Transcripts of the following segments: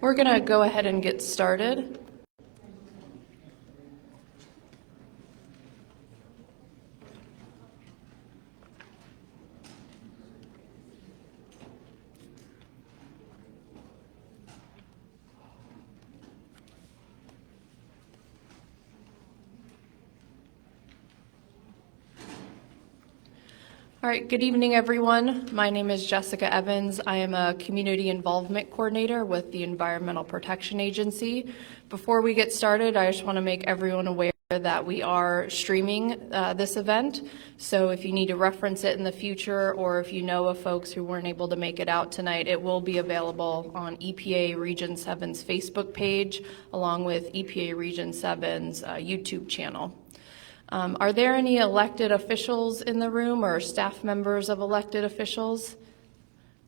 We're going to go ahead and get started. All right, good evening, everyone. My name is Jessica Evans. I am a Community Involvement Coordinator with the Environmental Protection Agency. Before we get started, I just want to make everyone aware that we are streaming this event. So if you need to reference it in the future, or if you know of folks who weren't able to make it out tonight, it will be available on EPA Region 7's Facebook page, along with EPA Region 7's YouTube channel. Are there any elected officials in the room or staff members of elected officials?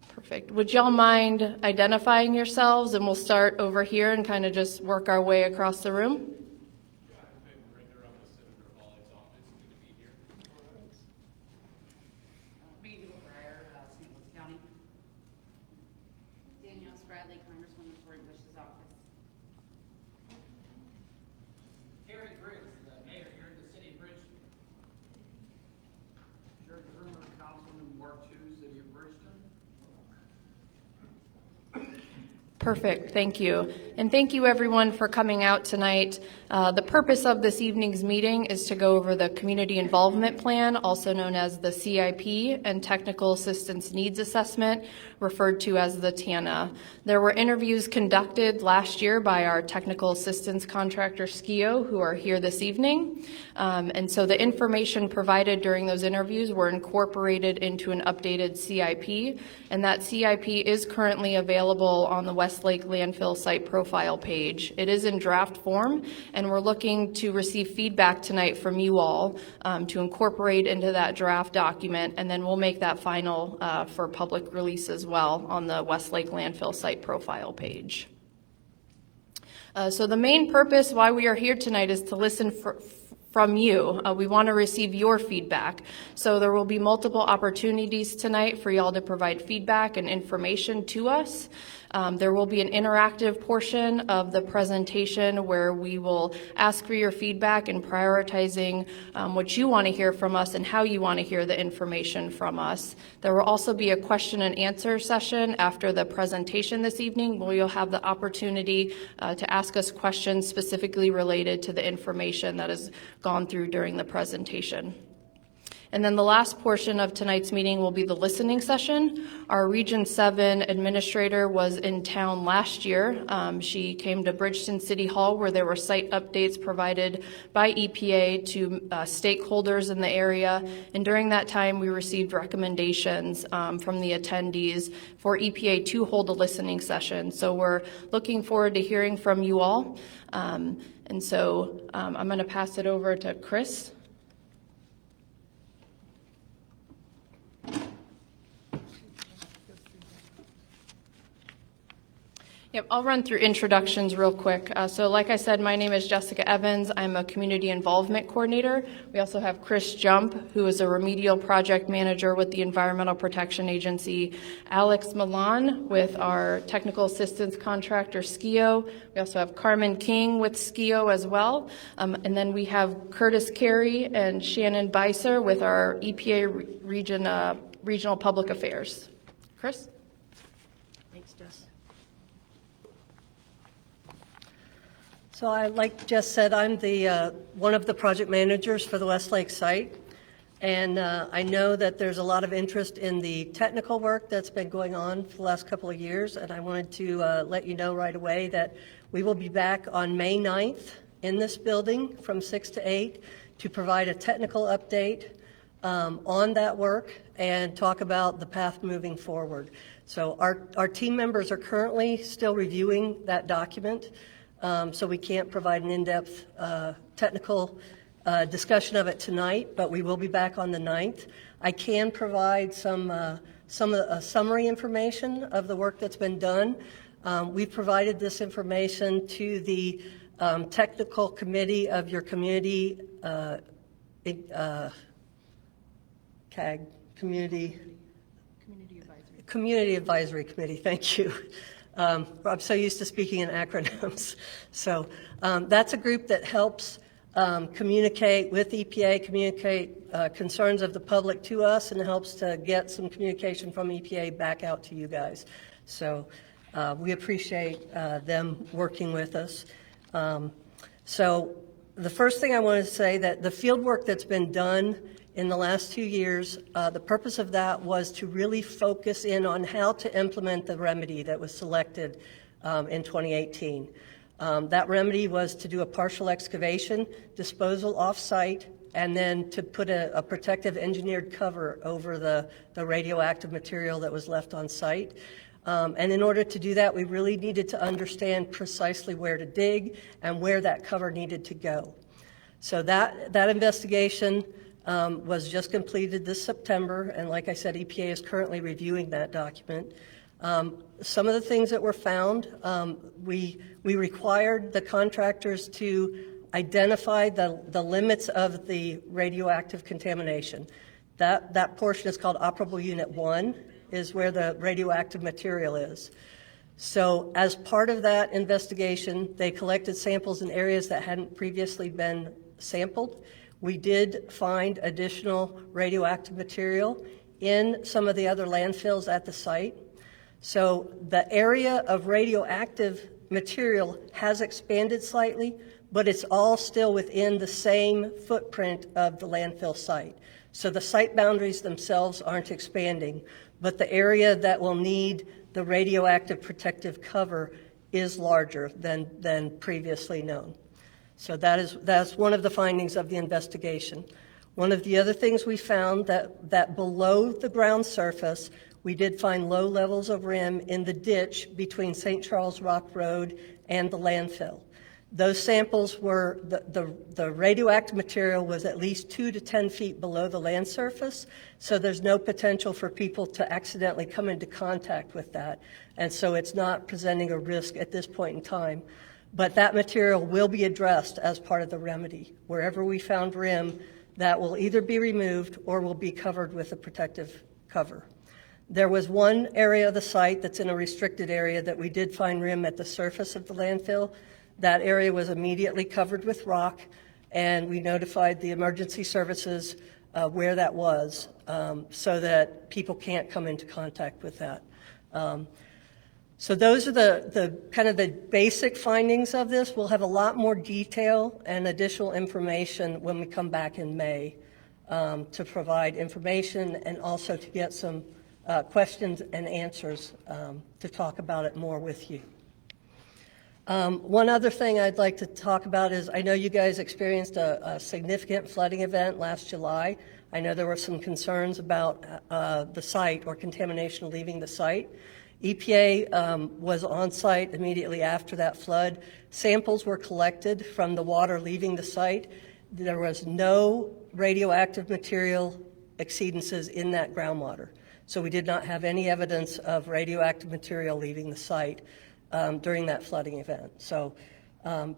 Perfect. Would y'all mind identifying yourselves, and we'll start over here and kind of just work our way across the room? Perfect, thank you. And thank you everyone for coming out tonight. The purpose of this evening's meeting is to go over the Community Involvement Plan, also known as the CIP, and Technical Assistance Needs Assessment, referred to as the TANA. There were interviews conducted last year by our technical assistance contractor, SKIO, who are here this evening. And so the information provided during those interviews were incorporated into an updated CIP, and that CIP is currently available on the Westlake Landfill site profile page. It is in draft form, and we're looking to receive feedback tonight from you all to incorporate into that draft document, and then we'll make that final for public release as well on the Westlake Landfill site profile page. So the main purpose why we are here tonight is to listen from you. We want to receive your feedback. So there will be multiple opportunities tonight for y'all to provide feedback and information to us. There will be an interactive portion of the presentation where we will ask for your feedback and prioritizing what you want to hear from us and how you want to hear the information from us. There will also be a question and answer session after the presentation this evening, where you'll have the opportunity to ask us questions specifically related to the information that has gone through during the presentation. And then the last portion of tonight's meeting will be the listening session. Our Region 7 administrator was in town last year. She came to Bridgeton City Hall, where there were site updates provided by EPA to stakeholders in the area. And during that time, we received recommendations from the attendees for EPA to hold a listening session. So we're looking forward to hearing from you all. I'm going to pass it over to Chris. Yep, I'll run through introductions real quick. So like I said, my name is Jessica Evans. I'm a Community Involvement Coordinator. We also have Chris Jump, who is a Remedial Project Manager with the Environmental Protection Agency, Alex Milan with our Technical Assistance Contractor, SKIO. We also have Carmen King with SKIO as well. And then we have Curtis Carey and Shannon Beiser with our EPA Regional Public Affairs. Chris? So like Jess said, I'm the one of the project managers for the Westlake site, and I know that there's a lot of interest in the technical work that's been going on for the last couple of years, and I wanted to let you know right away that we will be back on May 9th in this building from 6 to 8 to provide a technical update on that work and talk about the path moving forward. So our team members are currently still reviewing that document. So we can't provide an in-depth technical discussion of it tonight, but we will be back on the 9th. I can provide some summary information of the work that's been done. We've provided this information to the technical committee of your community CAG, Community Advisory Committee, thank you. I'm so used to speaking in acronyms. So that's a group that helps communicate with EPA, communicate concerns of the public to us, and helps to get some communication from EPA back out to you guys. So we appreciate them working with us. So the first thing I want to say that the field work that's been done in the last 2 years, the purpose of that was to really focus in on how to implement the remedy that was selected in 2018. That remedy was to do a partial excavation, disposal off-site, and then to put a protective engineered cover over the radioactive material that was left on site. And in order to do that, we really needed to understand precisely where to dig and where that cover needed to go. So that investigation was just completed this September, and like I said, EPA is currently reviewing that document. Some of the things that were found, we required the contractors to identify the limits of the radioactive contamination. That portion is called Operable Unit 1, is where the radioactive material is. So as part of that investigation, they collected samples in areas that hadn't previously been sampled. We did find additional radioactive material in some of the other landfills at the site. So the area of radioactive material has expanded slightly, but it's all still within the same footprint of the landfill site. So the site boundaries themselves aren't expanding, but the area that will need the radioactive protective cover is larger than previously known. So that's one of the findings of the investigation. One of the other things we found that below the ground surface, we did find low levels of RIM in the ditch between St. Charles Rock Road and the landfill. Those samples were, the radioactive material was at least 2 to 10 feet below the land surface, so there's no potential for people to accidentally come into contact with that. And so it's not presenting a risk at this point in time. But that material will be addressed as part of the remedy. Wherever we found RIM, that will either be removed or will be covered with a protective cover. There was one area of the site that's in a restricted area that we did find RIM at the surface of the landfill. That area was immediately covered with rock, and we notified the emergency services where that was so that people can't come into contact with that. So those are the kind of the basic findings of this. We'll have a lot more detail and additional information when we come back in May to provide information and also to get some questions and answers to talk about it more with you. One other thing I'd like to talk about is I know you guys experienced a significant flooding event last July. I know there were some concerns about the site or contamination leaving the site. EPA was on site immediately after that flood. Samples were collected from the water leaving the site. There was no radioactive material exceedances in that groundwater. So we did not have any evidence of radioactive material leaving the site during that flooding event. So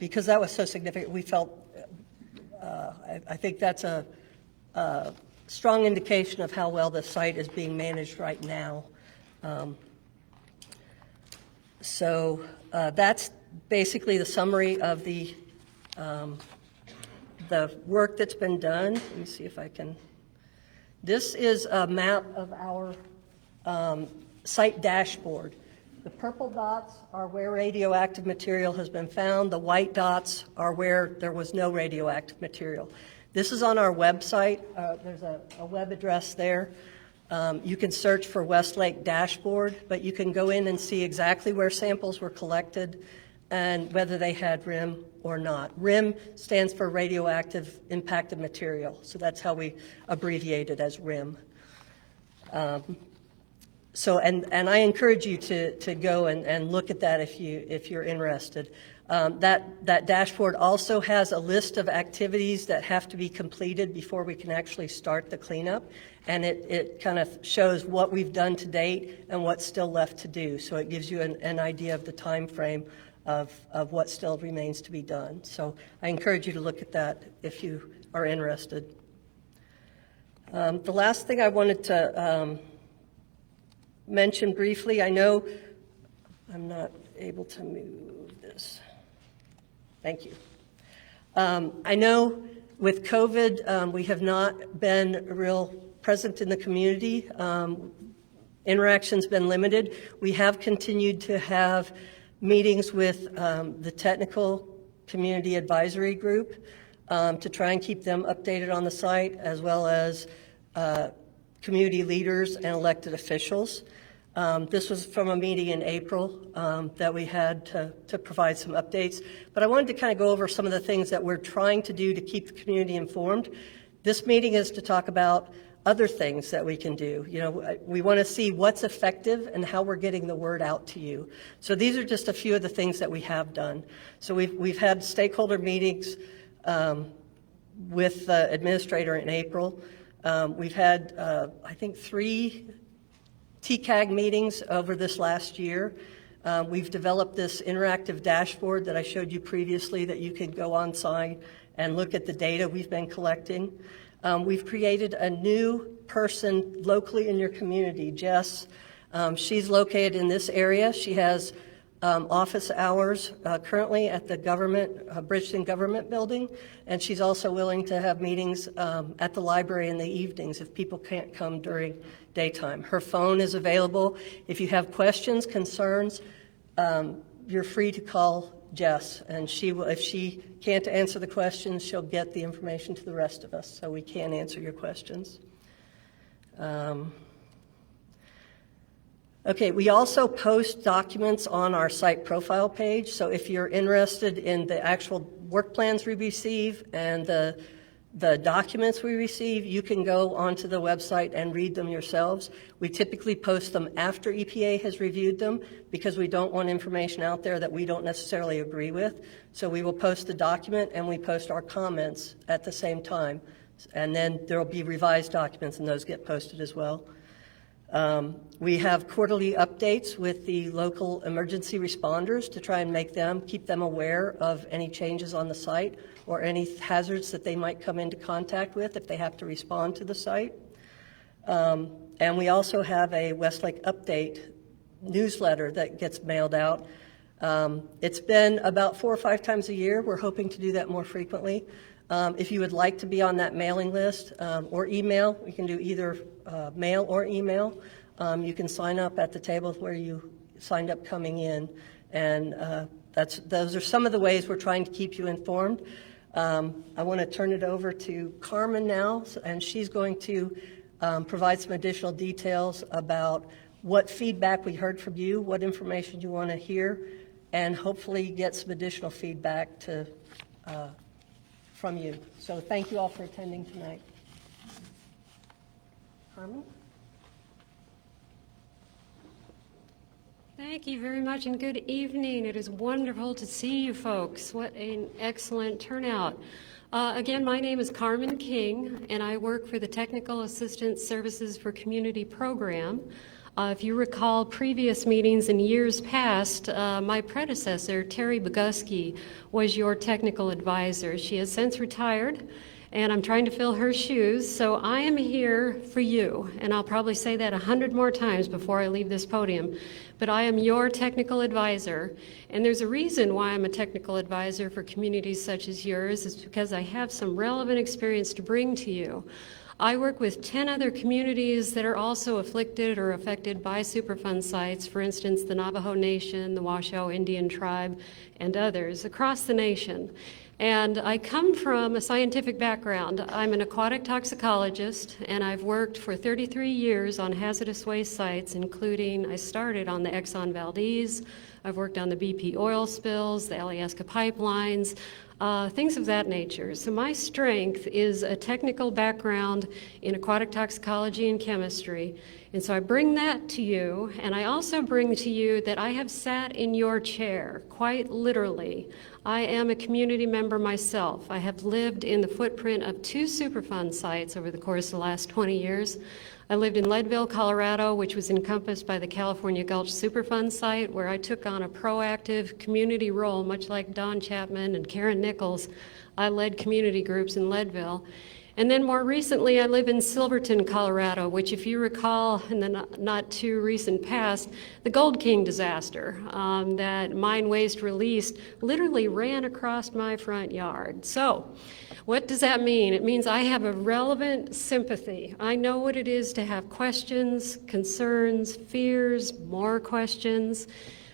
because that was so significant, we felt, I think that's a strong indication of how well the site is being managed right now. So that's basically the summary of the work that's been done. Let me see if I can. This is a map of our site dashboard. The purple dots are where radioactive material has been found. The white dots are where there was no radioactive material. This is on our website. There's a web address there. You can search for Westlake Dashboard, but you can go in and see exactly where samples were collected and whether they had RIM or not. RIM stands for radioactive impacted material, so that's how we abbreviate it as RIM. So, and I encourage you to go and look at that if you're interested. That dashboard also has a list of activities that have to be completed before we can actually start the cleanup, and it kind of shows what we've done to date and what's still left to do. So it gives you an idea of the time frame of what still remains to be done. So I encourage you to look at that if you are interested. The last thing I wanted to mention briefly, I know I'm not able to move this. Thank you. I know with COVID, we have not been real present in the community. Interaction's been limited. We have continued to have meetings with the technical community advisory group to try and keep them updated on the site, as well as community leaders and elected officials. This was from a meeting in April that we had to provide some updates. But I wanted to kind of go over some of the things that we're trying to do to keep the community informed. This meeting is to talk about other things that we can do. You know, we want to see what's effective and how we're getting the word out to you. So these are just a few of the things that we have done. So we've had stakeholder meetings with the administrator in April. We've had, I think, 3 TCAG meetings over this last year. We've developed this interactive dashboard that I showed you previously that you can go on site and look at the data we've been collecting. We've created a new person locally in your community, Jess. She's located in this area. She has office hours currently at the Bridgeton Government Building, and she's also willing to have meetings at the library in the evenings if people can't come during daytime. Her phone is available. If you have questions, concerns, you're free to call Jess, and she will, if she can't answer the questions, she'll get the information to the rest of us so we can answer your questions. Okay, we also post documents on our site profile page, so if you're interested in the actual work plans we receive and the documents we receive, you can go onto the website and read them yourselves. We typically post them after EPA has reviewed them because we don't want information out there that we don't necessarily agree with. So we will post the document and we post our comments at the same time. And then there will be revised documents and those get posted as well. We have quarterly updates with the local emergency responders to try and keep them aware of any changes on the site or any hazards that they might come into contact with if they have to respond to the site. And we also have a Westlake Update newsletter that gets mailed out. It's been about 4 or 5 times a year. We're hoping to do that more frequently. If you would like to be on that mailing list or email, we can do either mail or email. You can sign up at the table where you signed up coming in. And those are some of the ways we're trying to keep you informed. I want to turn it over to Carmen now, and she's going to provide some additional details about what feedback we heard from you, what information you want to hear, and hopefully get some additional feedback from you. So thank you all for attending tonight. Carmen? Thank you very much and good evening. It is wonderful to see you folks. What an excellent turnout. Again, my name is Carmen King, and I work for the Technical Assistance Services for Community program. If you recall previous meetings in years past, my predecessor, Terry Boguski, was your technical advisor. She has since retired, and I'm trying to fill her shoes, so I am here for you, and I'll probably say that 100 more times before I leave this podium, but I am your technical advisor, and there's a reason why I'm a technical advisor for communities such as yours. It's because I have some relevant experience to bring to you. I work with 10 other communities that are also afflicted or affected by Superfund sites, for instance, the Navajo Nation, the Washoe Indian Tribe, and others across the nation. And I come from a scientific background. I'm an aquatic toxicologist, and I've worked for 33 years on hazardous waste sites, including I started on the Exxon Valdez, I've worked on the BP oil spills, the Alyeska pipelines, things of that nature. So my strength is a technical background in aquatic toxicology and chemistry. And so I bring that to you, and I also bring to you that I have sat in your chair, quite literally. I am a community member myself. I have lived in the footprint of 2 Superfund sites over the course of the last 20 years. I lived in Leadville, Colorado, which was encompassed by the California Gulch Superfund site, where I took on a proactive community role, much like Don Chapman and Karen Nichols. I led community groups in Leadville. And then more recently, I live in Silverton, Colorado, which if you recall in the not too recent past, the Gold King disaster, that mine waste released literally ran across my front yard. So what does that mean? It means I have a relevant sympathy. I know what it is to have questions, concerns, fears, more questions.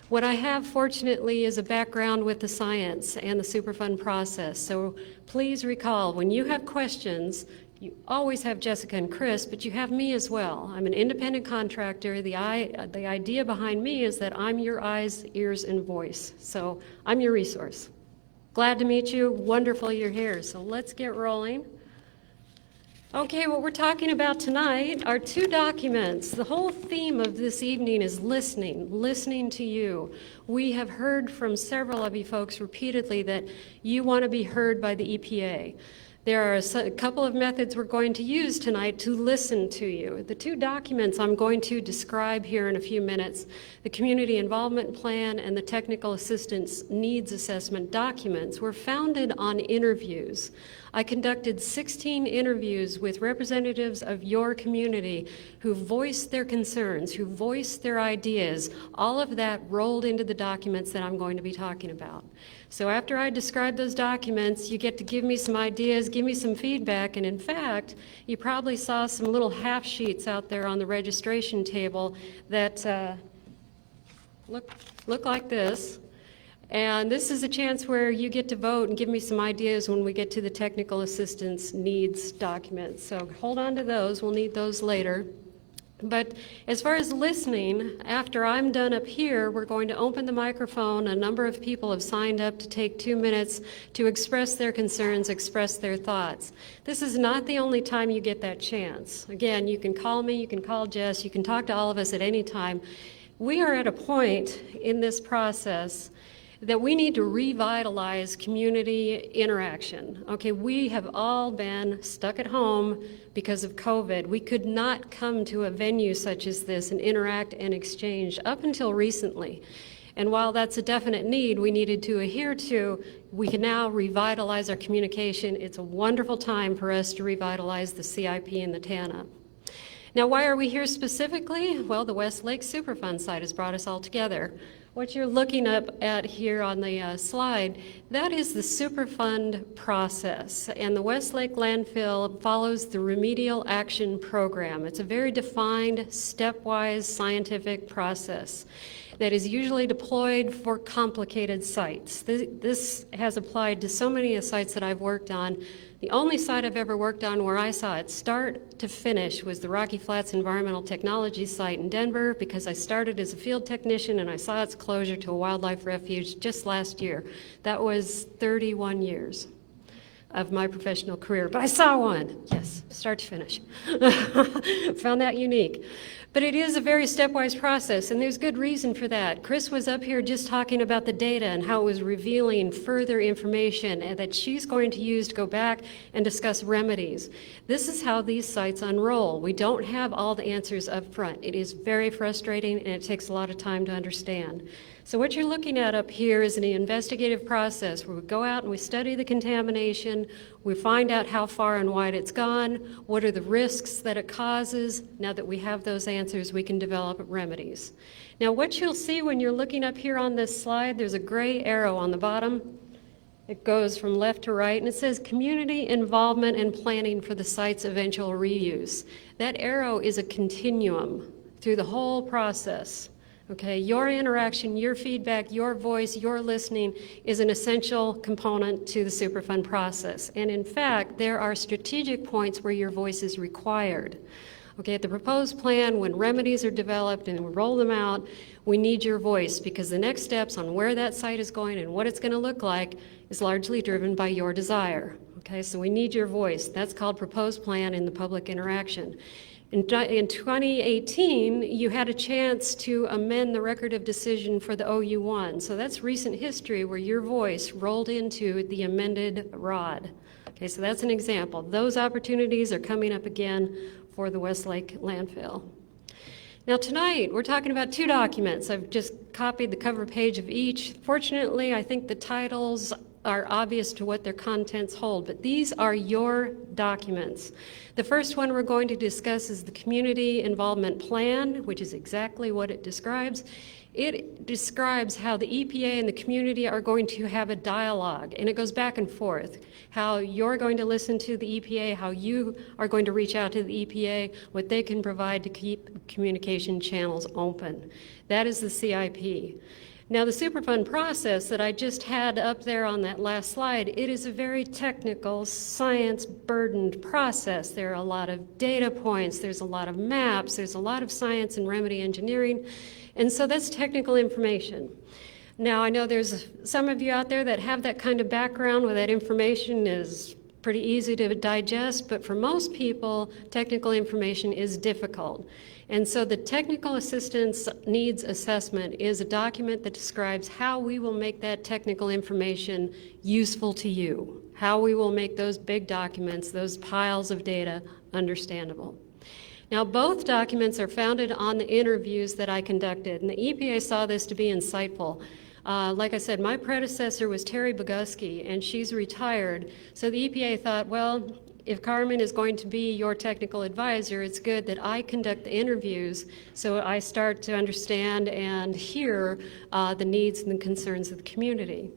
What I have, fortunately, is a background with the science and the Superfund process. So please recall, when you have questions, you always have Jessica and Chris, but you have me as well. I'm an independent contractor. The idea behind me is that I'm your eyes, ears, and voice. So I'm your resource. Glad to meet you. Wonderful you're here. So let's get rolling. Okay, what we're talking about tonight are two documents. The whole theme of this evening is listening to you. We have heard from several of you folks repeatedly that you want to be heard by the EPA. There are a couple of methods we're going to use tonight to listen to you. The two documents I'm going to describe here in a few minutes, the Community Involvement Plan and the Technical Assistance Needs Assessment documents, were founded on interviews. I conducted 16 interviews with representatives of your community who voiced their concerns, who voiced their ideas. All of that rolled into the documents that I'm going to be talking about. So after I describe those documents, you get to give me some ideas, give me some feedback, and in fact, you probably saw some little half sheets out there on the registration table that look like this. And this is a chance where you get to vote and give me some ideas when we get to the technical assistance needs documents. So hold on to those, we'll need those later. But as far as listening, after I'm done up here, we're going to open the microphone. A number of people have signed up to take 2 minutes to express their concerns, express their thoughts. This is not the only time you get that chance. Again, you can call me, you can call Jess, you can talk to all of us at any time. We are at a point in this process that we need to revitalize community interaction. Okay, we have all been stuck at home because of COVID. We could not come to a venue such as this and interact and exchange up until recently. And while that's a definite need we needed to adhere to, we can now revitalize our communication. It's a wonderful time for us to revitalize the CIP and the TANF. Now, why are we here specifically? Well, the Westlake Superfund site has brought us all together. What you're looking up at here on the slide, that is the Superfund process, and the Westlake Landfill follows the Remedial Action Program. It's a very defined, stepwise scientific process that is usually deployed for complicated sites. This has applied to so many sites that I've worked on. The only site I've ever worked on where I saw it start to finish was the Rocky Flats Environmental Technology site in Denver, because I started as a field technician and I saw its closure to a wildlife refuge just last year. That was 31 years of my professional career, but I saw one, yes, start to finish. Found that unique. But it is a very stepwise process, and there's good reason for that. Chris was up here just talking about the data and how it was revealing further information and that she's going to use to go back and discuss remedies. This is how these sites unroll. We don't have all the answers up front. It is very frustrating, and it takes a lot of time to understand. So what you're looking at up here is an investigative process where we go out and we study the contamination, we find out how far and wide it's gone, what are the risks that it causes. Now that we have those answers, we can develop remedies. Now what you'll see when you're looking up here on this slide, there's a gray arrow on the bottom. It goes from left to right, and it says community involvement and planning for the site's eventual reuse. That arrow is a continuum through the whole process. Okay, your interaction, your feedback, your voice, your listening is an essential component to the Superfund process. And in fact, there are strategic points where your voice is required. Okay, at the proposed plan, when remedies are developed and we roll them out, we need your voice, because the next steps on where that site is going and what it's going to look like is largely driven by your desire. Okay, so we need your voice. That's called proposed plan in the public interaction. In 2018, you had a chance to amend the record of decision for the OU1. So that's recent history where your voice rolled into the amended ROD. Okay, so that's an example. Those opportunities are coming up again for the Westlake landfill. Now tonight, we're talking about two documents. I've just copied the cover page of each. Fortunately, I think the titles are obvious to what their contents hold, but these are your documents. The first one we're going to discuss is the Community Involvement Plan, which is exactly what it describes. It describes how the EPA and the community are going to have a dialogue, and it goes back and forth. How you're going to listen to the EPA, how you are going to reach out to the EPA, what they can provide to keep communication channels open. That is the CIP. Now, the Superfund process that I just had up there on that last slide, it is a very technical, science-burdened process. There are a lot of data points, there's a lot of maps, there's a lot of science and remedy engineering, and so that's technical information. Now, I know there's some of you out there that have that kind of background where that information is pretty easy to digest, but for most people, technical information is difficult. And so the Technical Assistance Needs Assessment is a document that describes how we will make that technical information useful to you, how we will make those big documents, those piles of data, understandable. Now, both documents are founded on the interviews that I conducted, and the EPA saw this to be insightful. Like I said, my predecessor was Terry Boguski, and she's retired, so the EPA thought, well, if Carmen is going to be your technical advisor, it's good that I conduct the interviews so I start to understand and hear the needs and the concerns of the community.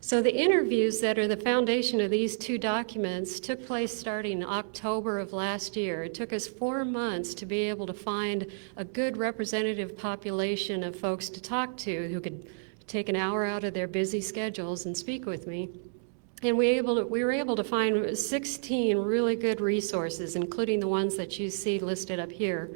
So the interviews that are the foundation of these two documents took place starting October of last year. It took us 4 months to be able to find a good representative population of folks to talk to who could take an hour out of their busy schedules and speak with me. And we were able to find 16 really good resources, including the ones that you see listed up here.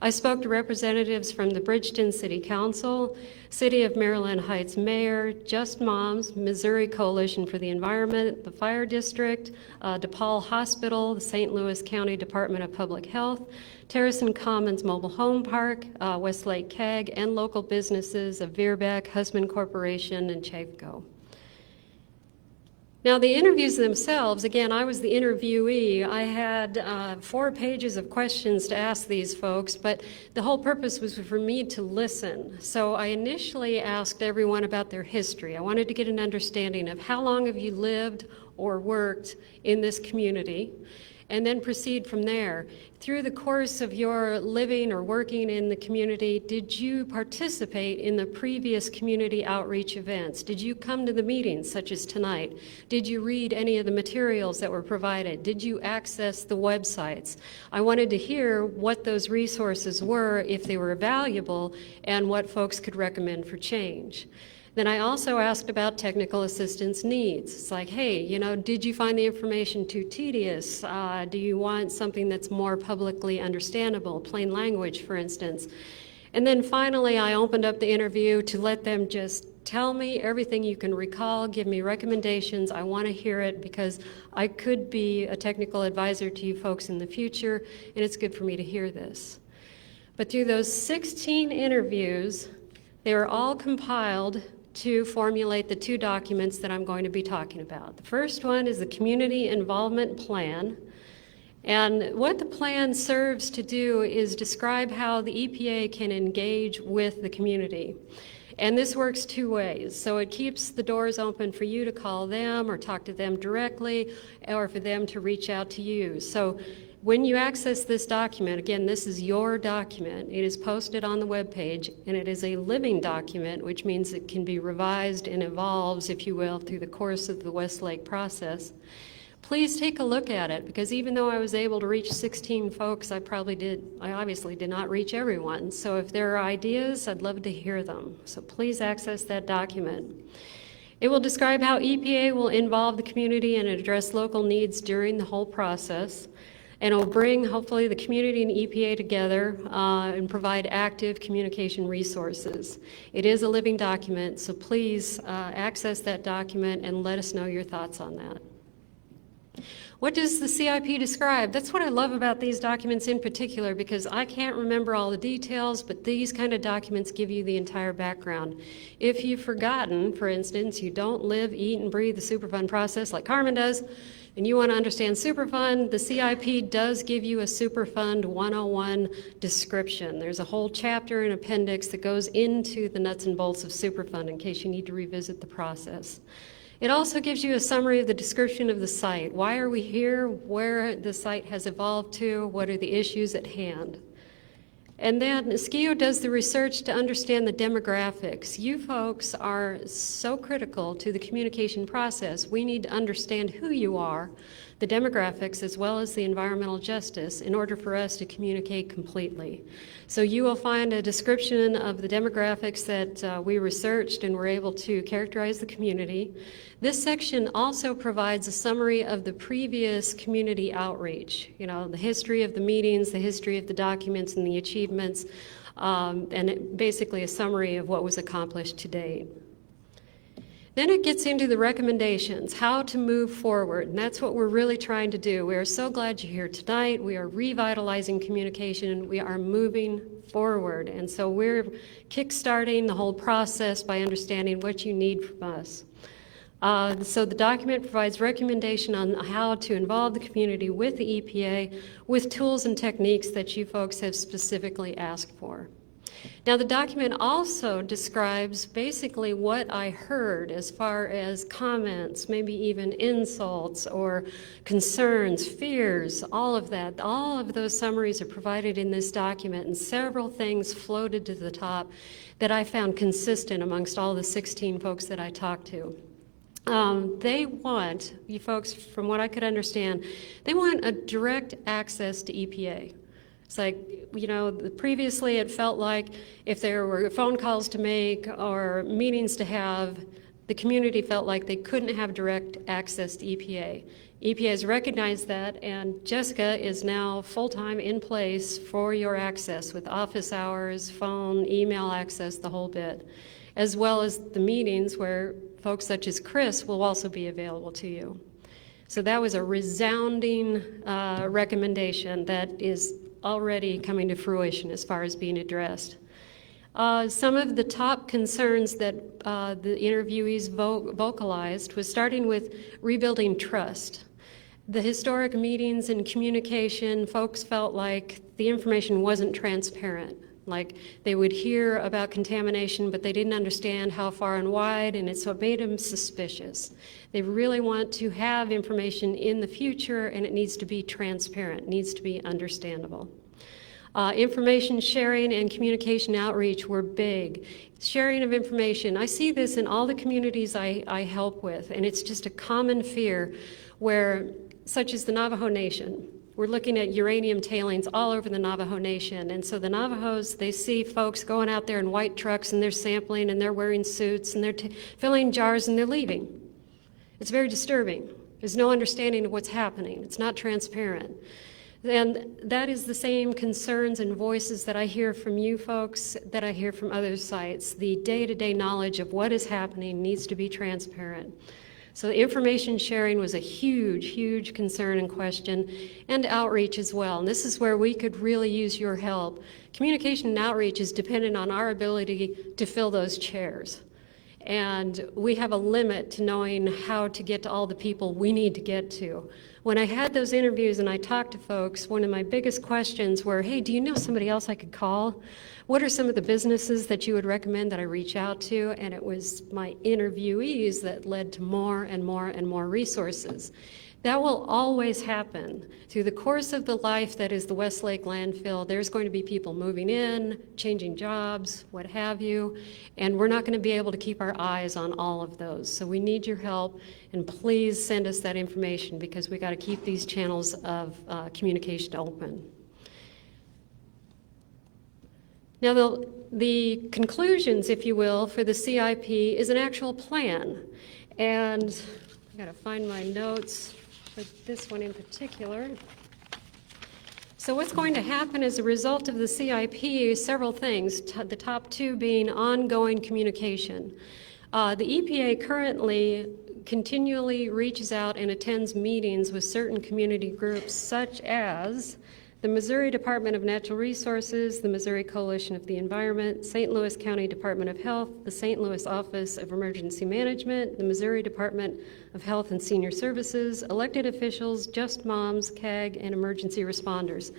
I spoke to representatives from the Bridgeton City Council, City of Maryland Heights Mayor, Just Moms, Missouri Coalition for the Environment, the Fire District, DePaul Hospital, the St. Louis County Department of Public Health, Terracin Commons Mobile Home Park, Westlake CAG, and local businesses of Veerbeck, Husband Corporation, and Chafco. Now, the interviews themselves, again, I was the interviewee. I had 4 pages of questions to ask these folks, but the whole purpose was for me to listen. So I initially asked everyone about their history. I wanted to get an understanding of how long have you lived or worked in this community, and then proceed from there. Through the course of your living or working in the community, did you participate in the previous community outreach events? Did you come to the meetings such as tonight? Did you read any of the materials that were provided? Did you access the websites? I wanted to hear what those resources were, if they were valuable, and what folks could recommend for change. Then I also asked about technical assistance needs. It's like, hey, you know, did you find the information too tedious? Do you want something that's more publicly understandable, plain language, for instance? And then finally, I opened up the interview to let them just tell me everything you can recall, give me recommendations. I want to hear it because I could be a technical advisor to you folks in the future, and it's good for me to hear this. But through those 16 interviews, they were all compiled to formulate the 2 documents that I'm going to be talking about. The first one is the Community Involvement Plan. And what the plan serves to do is describe how the EPA can engage with the community. And this works 2 ways. So it keeps the doors open for you to call them or talk to them directly, or for them to reach out to you. So when you access this document, again, this is your document. It is posted on the webpage, and it is a living document, which means it can be revised and evolves, if you will, through the course of the Westlake process. Please take a look at it, because even though I was able to reach 16 folks, I obviously did not reach everyone. So if there are ideas, I'd love to hear them. So please access that document. It will describe how EPA will involve the community and address local needs during the whole process. And it'll bring, hopefully, the community and EPA together and provide active communication resources. It is a living document, so please access that document and let us know your thoughts on that. What does the CIP describe? That's what I love about these documents in particular, because I can't remember all the details, but these kind of documents give you the entire background. If you've forgotten, for instance, you don't live, eat, and breathe the Superfund process like Carmen does, and you want to understand Superfund, the CIP does give you a Superfund 101 description. There's a whole chapter and appendix that goes into the nuts and bolts of Superfund in case you need to revisit the process. It also gives you a summary of the description of the site. Why are we here? Where the site has evolved to? What are the issues at hand? And then SKIO does the research to understand the demographics. You folks are so critical to the communication process. We need to understand who you are, the demographics, as well as the environmental justice in order for us to communicate completely. So you will find a description of the demographics that we researched and were able to characterize the community. This section also provides a summary of the previous community outreach, you know, the history of the meetings, the history of the documents and the achievements, basically a summary of what was accomplished to date. Then it gets into the recommendations, how to move forward, and that's what we're really trying to do. We are so glad you're here tonight. We are revitalizing communication. We are moving forward, and so we're kickstarting the whole process by understanding what you need from us. So the document provides recommendation on how to involve the community with the EPA with tools and techniques that you folks have specifically asked for. Now the document also describes basically what I heard as far as comments, maybe even insults or concerns, fears, all of that. All of those summaries are provided in this document, and several things floated to the top that I found consistent amongst all the 16 folks that I talked to. They want, you folks, from what I could understand, they want a direct access to EPA. It's like, you know, previously it felt like if there were phone calls to make or meetings to have, the community felt like they couldn't have direct access to EPA. EPA has recognized that, and Jessica is now full-time in place for your access with office hours, phone, email access, the whole bit, as well as the meetings where folks such as Chris will also be available to you. So that was a resounding recommendation that is already coming to fruition as far as being addressed. Some of the top concerns that the interviewees vocalized was starting with rebuilding trust. The historic meetings and communication, folks felt like the information wasn't transparent. Like they would hear about contamination, but they didn't understand how far and wide, and it's what made them suspicious. They really want to have information in the future, and it needs to be transparent, needs to be understandable. Information sharing and communication outreach were big. Sharing of information, I see this in all the communities I help with, and it's just a common fear where, such as the Navajo Nation, we're looking at uranium tailings all over the Navajo Nation. And so the Navajos, they see folks going out there in white trucks and they're sampling and they're wearing suits and they're filling jars and they're leaving. It's very disturbing. There's no understanding of what's happening. It's not transparent. And that is the same concerns and voices that I hear from you folks, that I hear from other sites. The day-to-day knowledge of what is happening needs to be transparent. So information sharing was a huge, huge concern and question, and outreach as well. And this is where we could really use your help. Communication and outreach is dependent on our ability to fill those chairs. And we have a limit to knowing how to get to all the people we need to get to. When I had those interviews and I talked to folks, one of my biggest questions were, hey, do you know somebody else I could call? What are some of the businesses that you would recommend that I reach out to? And it was my interviewees that led to more and more and more resources. That will always happen. Through the course of the life that is the Westlake landfill, there's going to be people moving in, changing jobs, what have you, and we're not going to be able to keep our eyes on all of those. So we need your help, and please send us that information because we got to keep these channels of communication open. Now, the conclusions, if you will, for the CIP is an actual plan. And I gotta find my notes for this one in particular. So what's going to happen as a result of the CIP is several things, the top two being ongoing communication. The EPA currently continually reaches out and attends meetings with certain community groups such as the Missouri Department of Natural Resources, the Missouri Coalition of the Environment, St. Louis County Department of Health, the St. Louis Office of Emergency Management, the Missouri Department of Health and Senior Services, elected officials, Just Moms, CAG, and emergency responders.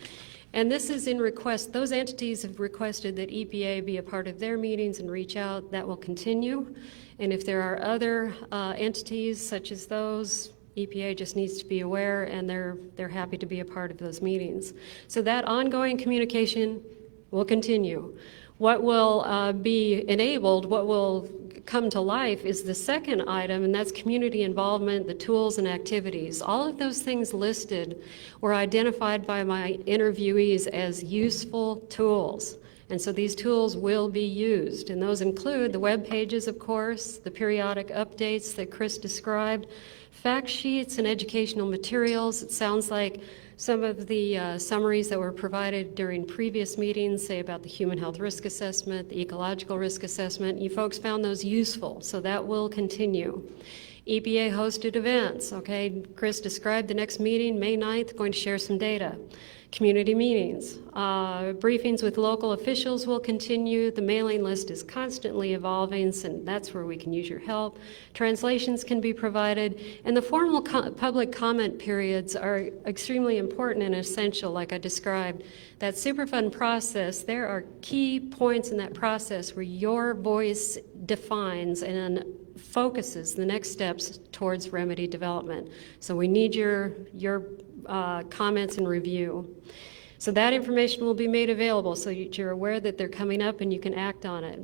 And this is in request, those entities have requested that EPA be a part of their meetings and reach out. That will continue. And if there are other entities such as those, EPA just needs to be aware, and they're happy to be a part of those meetings. So that ongoing communication will continue. What will be enabled, what will come to life is the second item, and that's community involvement, the tools and activities. All of those things listed were identified by my interviewees as useful tools. And so these tools will be used, and those include the web pages, of course, the periodic updates that Chris described, fact sheets and educational materials. It sounds like some of the summaries that were provided during previous meetings, say about the human health risk assessment, the ecological risk assessment, you folks found those useful, so that will continue. EPA hosted events, okay? Chris described the next meeting, May 9th, going to share some data. Community meetings. Briefings with local officials will continue. The mailing list is constantly evolving, and that's where we can use your help. Translations can be provided, and the formal public comment periods are extremely important and essential, like I described. That Superfund process, there are key points in that process where your voice defines and focuses the next steps towards remedy development. So we need your comments and review. So that information will be made available so that you're aware that they're coming up and you can act on it.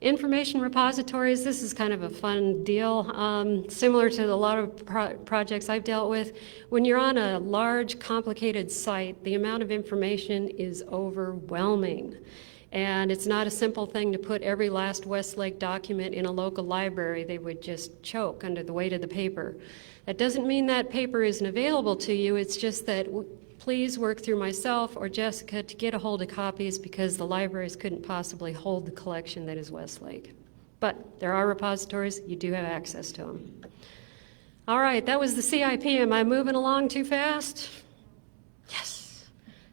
Information repositories, this is kind of a fun deal, similar to a lot of projects I've dealt with. When you're on a large, complicated site, the amount of information is overwhelming. And it's not a simple thing to put every last Westlake document in a local library. They would just choke under the weight of the paper. That doesn't mean that paper isn't available to you. It's just that please work through myself or Jessica to get a hold of copies, because the libraries couldn't possibly hold the collection that is Westlake. But there are repositories. You do have access to them. All right, that was the CIP. Am I moving along too fast? Yes.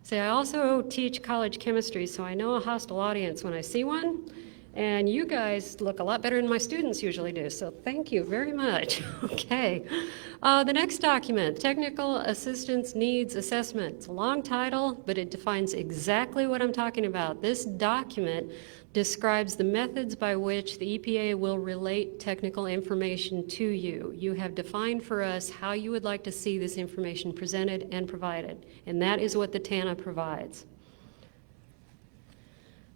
See, I also teach college chemistry, so I know a hostile audience when I see one. And you guys look a lot better than my students usually do, so thank you very much. Okay. The next document, Technical Assistance Needs Assessment. It's a long title, but it defines exactly what I'm talking about. This document describes the methods by which the EPA will relate technical information to you. You have defined for us how you would like to see this information presented and provided, and that is what the TANA provides.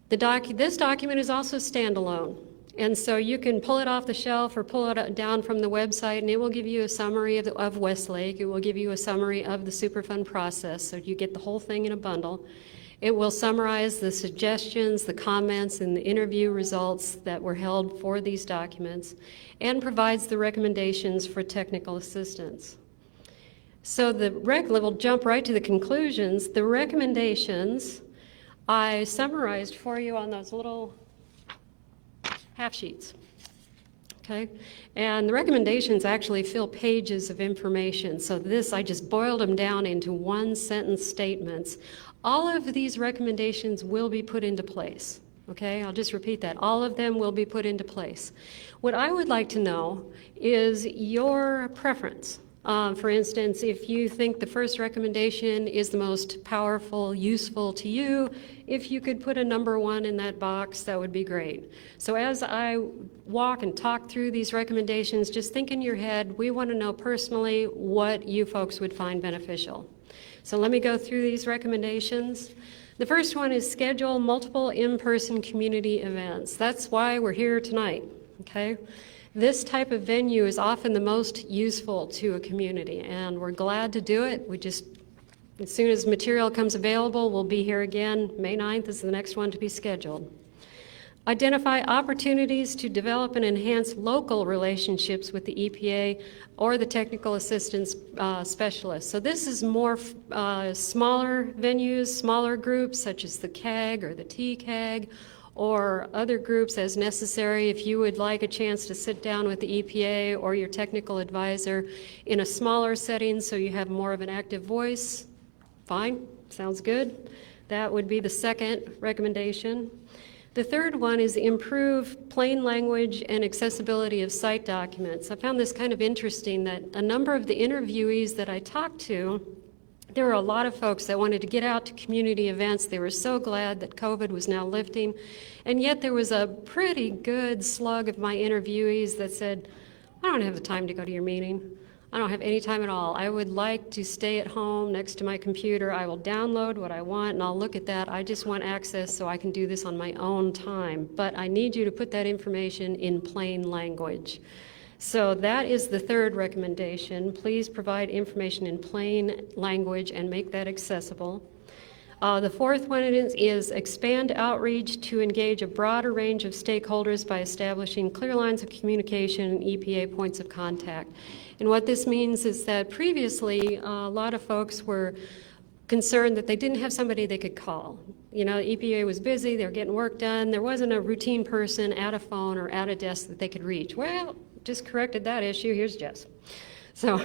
This document is also standalone, and so you can pull it off the shelf or pull it down from the website, and it will give you a summary of Westlake. It will give you a summary of the Superfund process, so you get the whole thing in a bundle. It will summarize the suggestions, the comments, and the interview results that were held for these documents, and provides the recommendations for technical assistance. So we'll jump right to the conclusions. The recommendations I summarized for you on those little half sheets, okay? And the recommendations actually fill pages of information. So I just boiled them down into one sentence statements. All of these recommendations will be put into place, okay? I'll just repeat that. All of them will be put into place. What I would like to know is your preference. For instance, if you think the first recommendation is the most powerful, useful to you, if you could put a number 1 in that box, that would be great. So as I walk and talk through these recommendations, just think in your head, we want to know personally what you folks would find beneficial. So let me go through these recommendations. The first one is schedule multiple in-person community events. That's why we're here tonight, okay? This type of venue is often the most useful to a community, and we're glad to do it. As soon as material comes available, we'll be here again. May 9th is the next one to be scheduled. Identify opportunities to develop and enhance local relationships with the EPA or the technical assistance specialists. So this is more smaller venues, smaller groups such as the CAG or the TCAG, or other groups as necessary. If you would like a chance to sit down with the EPA or your technical advisor in a smaller setting so you have more of an active voice, fine, sounds good. That would be the second recommendation. The third one is improve plain language and accessibility of site documents. I found this kind of interesting that a number of the interviewees that I talked to There were a lot of folks that wanted to get out to community events. They were so glad that COVID was now lifting. And yet there was a pretty good slug of my interviewees that said, I don't have the time to go to your meeting. I don't have any time at all. I would like to stay at home next to my computer. I will download what I want and I'll look at that. I just want access so I can do this on my own time. But I need you to put that information in plain language. So that is the third recommendation. Please provide information in plain language and make that accessible. The fourth one is expand outreach to engage a broader range of stakeholders by establishing clear lines of communication and EPA points of contact. And what this means is that previously a lot of folks were concerned that they didn't have somebody they could call. You know, EPA was busy, they were getting work done, there wasn't a routine person at a phone or at a desk that they could reach. Well, just corrected that issue, here's Jess. So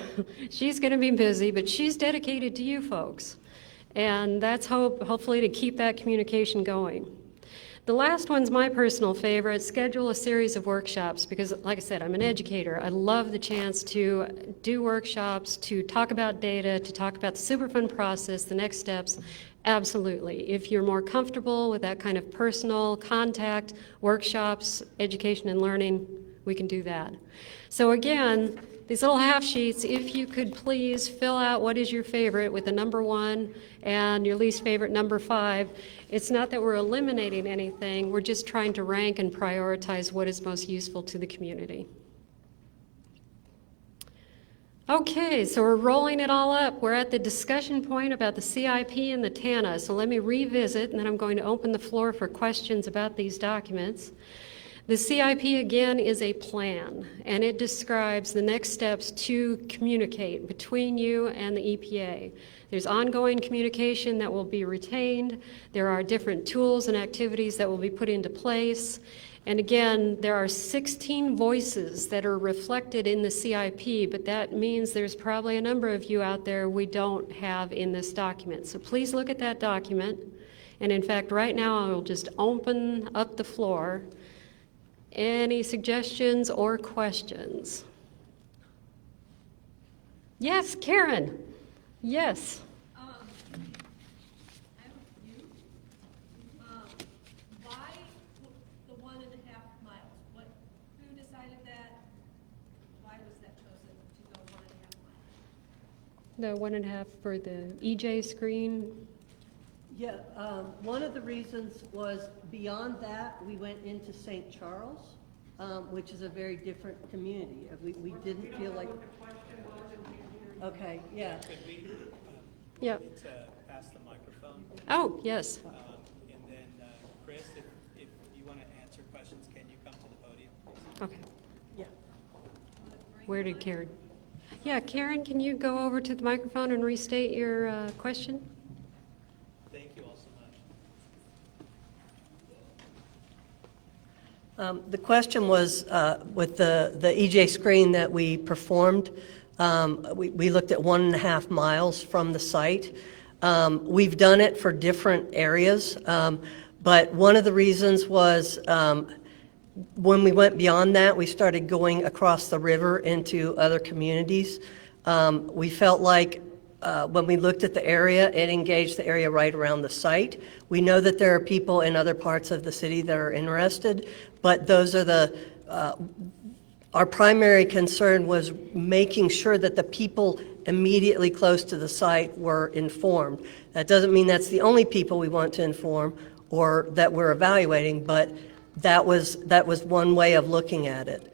she's gonna be busy, but she's dedicated to you folks. And that's hopefully to keep that communication going. The last one's my personal favorite, schedule a series of workshops, because like I said, I'm an educator. I love the chance to do workshops, to talk about data, to talk about the Superfund process, the next steps. Absolutely. If you're more comfortable with that kind of personal contact, workshops, education and learning, we can do that. So again, these little half sheets, if you could please fill out what is your favorite with the number 1 and your least favorite number 5. It's not that we're eliminating anything, we're just trying to rank and prioritize what is most useful to the community. Okay, so we're rolling it all up. We're at the discussion point about the CIP and the TANA, so let me revisit and then I'm going to open the floor for questions about these documents. The CIP, again, is a plan, and it describes the next steps to communicate between you and the EPA. There's ongoing communication that will be retained. There are different tools and activities that will be put into place. And again, there are 16 voices that are reflected in the CIP, but that means there's probably a number of you out there we don't have in this document. So please look at that document. And in fact, right now, I will just open up the floor. Any suggestions or questions? Yes, Karen. Yes. I have a few. Why the 1.5 miles? Who decided that? Why was that chosen to go 1.5 miles? The 1.5 for the EJ screen. Yeah, one of the reasons was beyond that, we went into St. Charles, which is a very different community. We didn't feel like. Okay, yeah. Could we Yeah. pass the microphone? Oh, yes. And then, Chris, if you want to answer questions, can you come to the podium, please? Okay. Yeah. Where did Karen? Yeah, Karen, can you go over to the microphone and restate your question? Thank you all so much. The question was with the EJ screen that we performed. We looked at 1.5 miles from the site. We've done it for different areas, but one of the reasons was when we went beyond that, we started going across the river into other communities. We felt like when we looked at the area, it engaged the area right around the site. We know that there are people in other parts of the city that are interested, but those are our primary concern was making sure that the people immediately close to the site were informed. That doesn't mean that's the only people we want to inform or that we're evaluating, but that was one way of looking at it.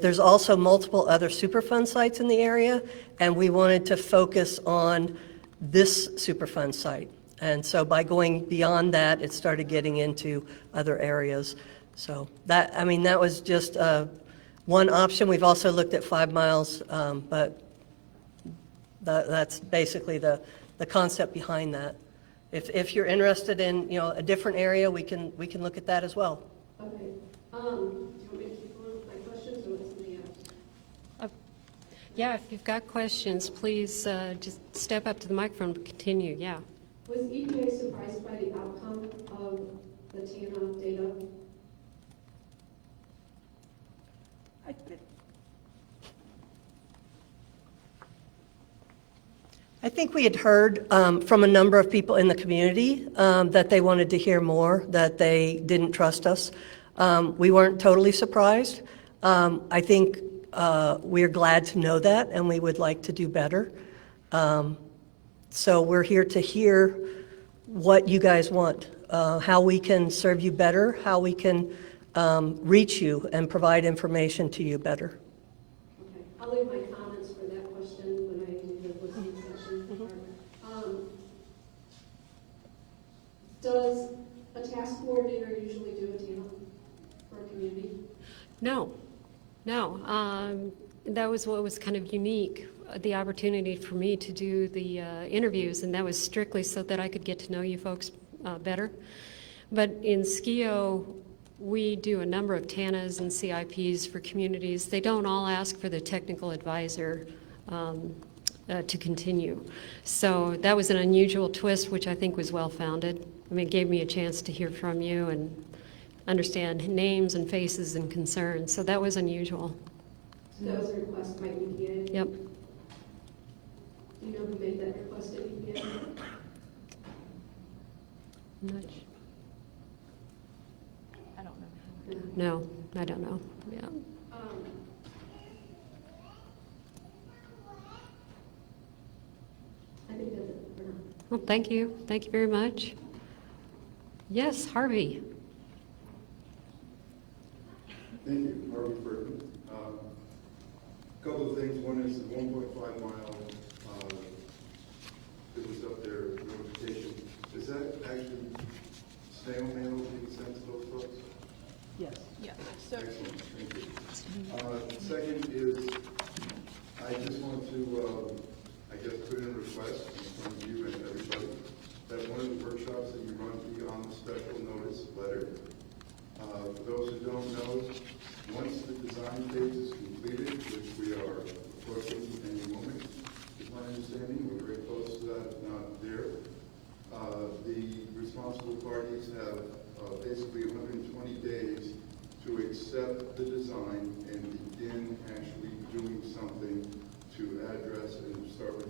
There's also multiple other Superfund sites in the area, and we wanted to focus on this Superfund site. And so by going beyond that, it started getting into other areas. So that was just one option. We've also looked at 5 miles, but that's basically the concept behind that. If you're interested in a different area, we can look at that as well. Okay. Do you want me to keep going with my questions or with somebody else? Yeah, if you've got questions, please just step up to the microphone and continue. Yeah. Was EPA surprised by the outcome of the TANA data? I think we had heard from a number of people in the community that they wanted to hear more, that they didn't trust us. We weren't totally surprised. I think we're glad to know that, and we would like to do better. So we're here to hear what you guys want, how we can serve you better, how we can reach you and provide information to you better. Okay, I'll leave my comments for that question when I do the listening session. Does a task coordinator usually do a TANF for a community? No, no. That was what was kind of unique, the opportunity for me to do the interviews, and that was strictly so that I could get to know you folks better. But in SKIO, we do a number of TANAs and CIPs for communities. They don't all ask for the technical advisor to continue. So that was an unusual twist, which I think was well-founded. I mean, it gave me a chance to hear from you and understand names and faces and concerns. So that was unusual. So that was a request by EPA? Yep. Do you know who made that request at EPA? I don't know. No, I don't know. Yeah. I think that's it for now. Well, thank you. Thank you very much. Yes, Harvey. Thank you, Harvey Burton. Couple of things. One is the 1.5 mile that was up there, notification. Is that actually snail mail being sent to those folks? Yes. Yeah. Excellent, thank you. Second is, I just want to, I guess, put in a request from you and everybody that one of the workshops that you run be on the special notice letter. For those who don't know, once the design phase is completed, which we are approaching any moment, is my understanding, we're very close to that, if not there. The responsible parties have basically 120 days to accept the design and begin actually doing something to address and start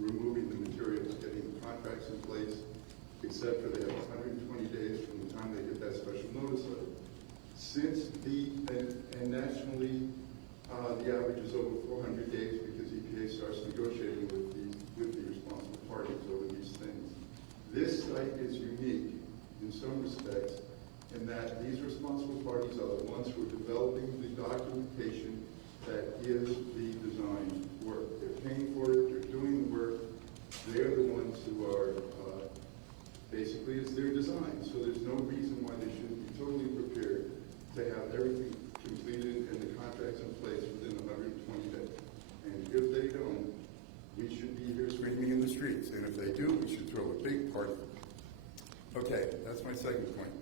removing the materials, getting contracts in place, except for they have 120 days from the time they get that special notice letter. Since and nationally, the average is over 400 days because EPA starts negotiating with the responsible parties over these things. This site is unique in some respects in that these responsible parties are the ones who are developing the documentation that is the design work. They're paying for it, they're doing the work, they're the ones who are, basically it's their design, so there's no reason why they shouldn't be totally prepared to have everything completed and the contracts in place within 120 days. And if they don't, we should be here screaming in the streets, and if they do, we should throw a big party. Okay, that's my second point.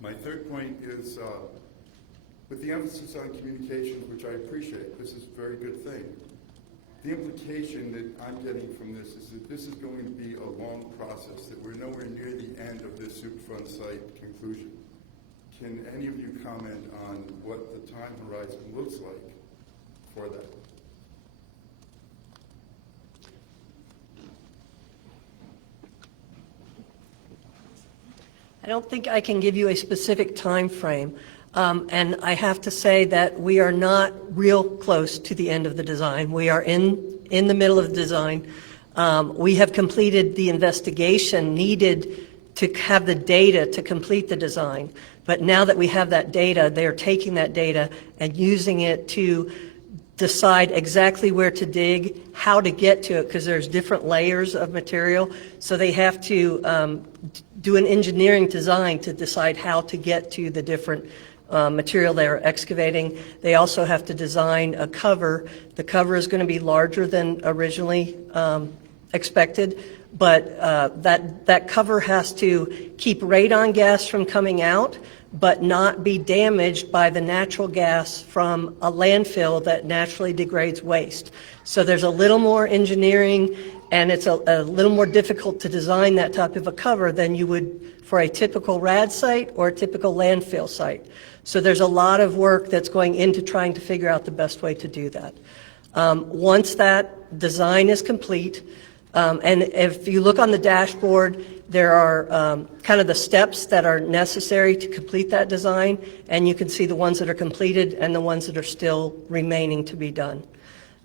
My third point is, with the emphasis on communications, which I appreciate, this is a very good thing. The implication that I'm getting from this is that this is going to be a long process, that we're nowhere near the end of this Superfund site conclusion. Can any of you comment on what the time horizon looks like for that? I don't think I can give you a specific time frame. And I have to say that we are not real close to the end of the design. We are in the middle of the design. We have completed the investigation needed to have the data to complete the design. But now that we have that data, they're taking that data and using it to decide exactly where to dig, how to get to it, because there's different layers of material. So they have to do an engineering design to decide how to get to the different material they're excavating. They also have to design a cover. The cover is going to be larger than originally expected, but that cover has to keep radon gas from coming out, but not be damaged by the natural gas from a landfill that naturally degrades waste. So there's a little more engineering, and it's a little more difficult to design that type of a cover than you would for a typical RAD site or a typical landfill site. So there's a lot of work that's going into trying to figure out the best way to do that. Once that design is complete. And if you look on the dashboard, there are kind of the steps that are necessary to complete that design, and you can see the ones that are completed and the ones that are still remaining to be done.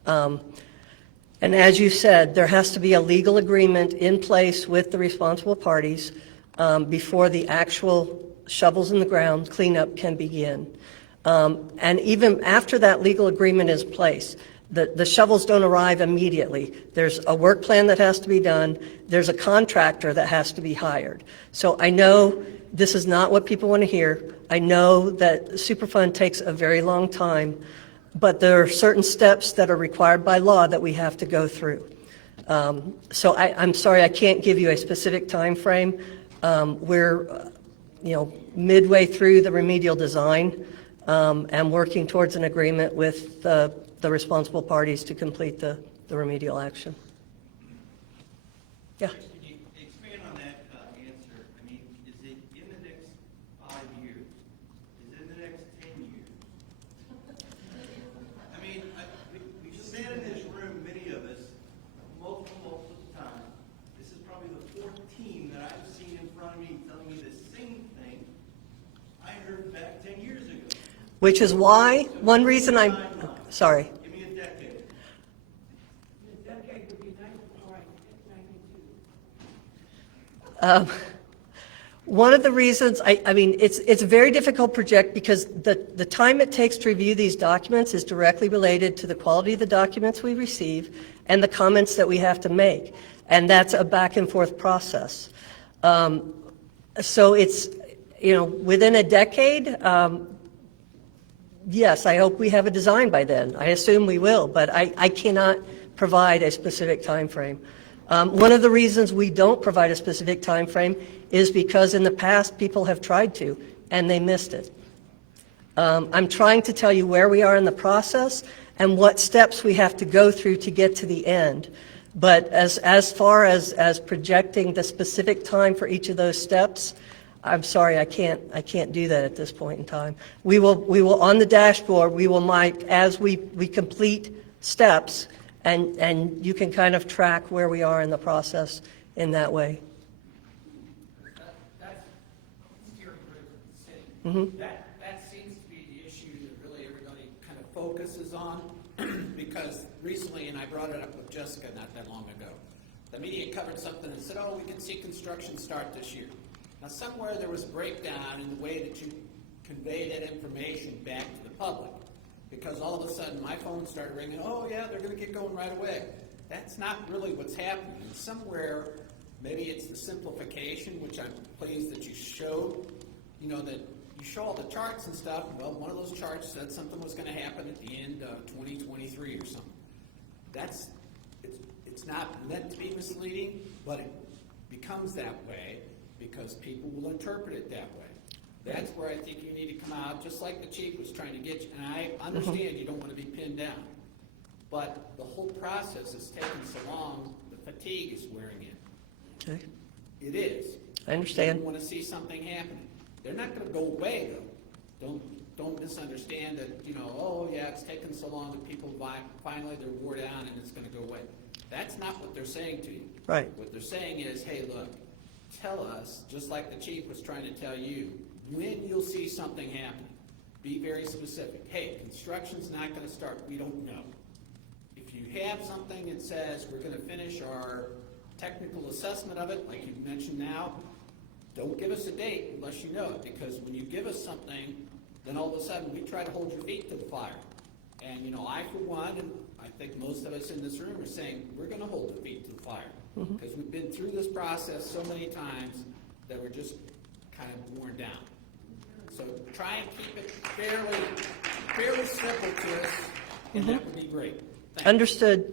And as you said, there has to be a legal agreement in place with the responsible parties before the actual shovels in the ground cleanup can begin. And even after that legal agreement is placed, the shovels don't arrive immediately. There's a work plan that has to be done. There's a contractor that has to be hired. So I know this is not what people want to hear. I know that Superfund takes a very long time, but there are certain steps that are required by law that we have to go through. So I'm sorry, I can't give you a specific time frame. We're midway through the remedial design and working towards an agreement with the responsible parties to complete the remedial action. Yeah. Could you expand on that answer? I mean, is it in the next 5 years? Is it in the next 10 years? I mean, we've sat in this room, many of us, multiple times. This is probably the 4th team that I've seen in front of me telling me the same thing I heard back 10 years ago. Which is why, one reason I'm, sorry. Give me a decade. One of the reasons, I mean, it's a very difficult project because the time it takes to review these documents is directly related to the quality of the documents we receive and the comments that we have to make. And that's a back and forth process. So it's, within a decade, yes, I hope we have a design by then. I assume we will, but I cannot provide a specific time frame. One of the reasons we don't provide a specific time frame is because in the past people have tried to, and they missed it. I'm trying to tell you where we are in the process and what steps we have to go through to get to the end. But as far as projecting the specific time for each of those steps, I'm sorry, I can't do that at this point in time. We will on the dashboard, we will mark as we complete steps, and you can kind of track where we are in the process in that way. That's steering the city. Mm-hmm. That seems to be the issue that really everybody kind of focuses on, because recently, and I brought it up with Jessica not that long ago, the media covered something and said, oh, we can see construction start this year. Now, somewhere there was a breakdown in the way that you convey that information back to the public, because all of a sudden my phone started ringing, oh yeah, they're going to get going right away. That's not really what's happening. And somewhere, maybe it's the simplification, which I'm pleased that you showed, that you show all the charts and stuff. Well, one of those charts said something was going to happen at the end of 2023 or something. It's not meant to be misleading, but it becomes that way because people will interpret it that way. That's where I think you need to come out, just like the chief was trying to get you. And I understand you don't want to be pinned down. But the whole process is taking so long, the fatigue is wearing in. Okay. It is. I understand. You want to see something happening. They're not going to go away, though. Don't misunderstand that, oh, yeah, it's taken so long that people finally they're wore down and it's going to go away. That's not what they're saying to you. Right. What they're saying is, hey, look, tell us, just like the chief was trying to tell you, when you'll see something happen. Be very specific. Hey, construction's not going to start. We don't know. If you have something that says we're going to finish our technical assessment of it, like you mentioned now, don't give us a date unless you know it, because when you give us something, then all of a sudden we try to hold your feet to the fire. And, I, for one, and I think most of us in this room are saying, we're going to hold the feet to the fire. Because we've been through this process so many times that we're just kind of worn down. So try and keep it fairly simple to us, and that would be great. Understood.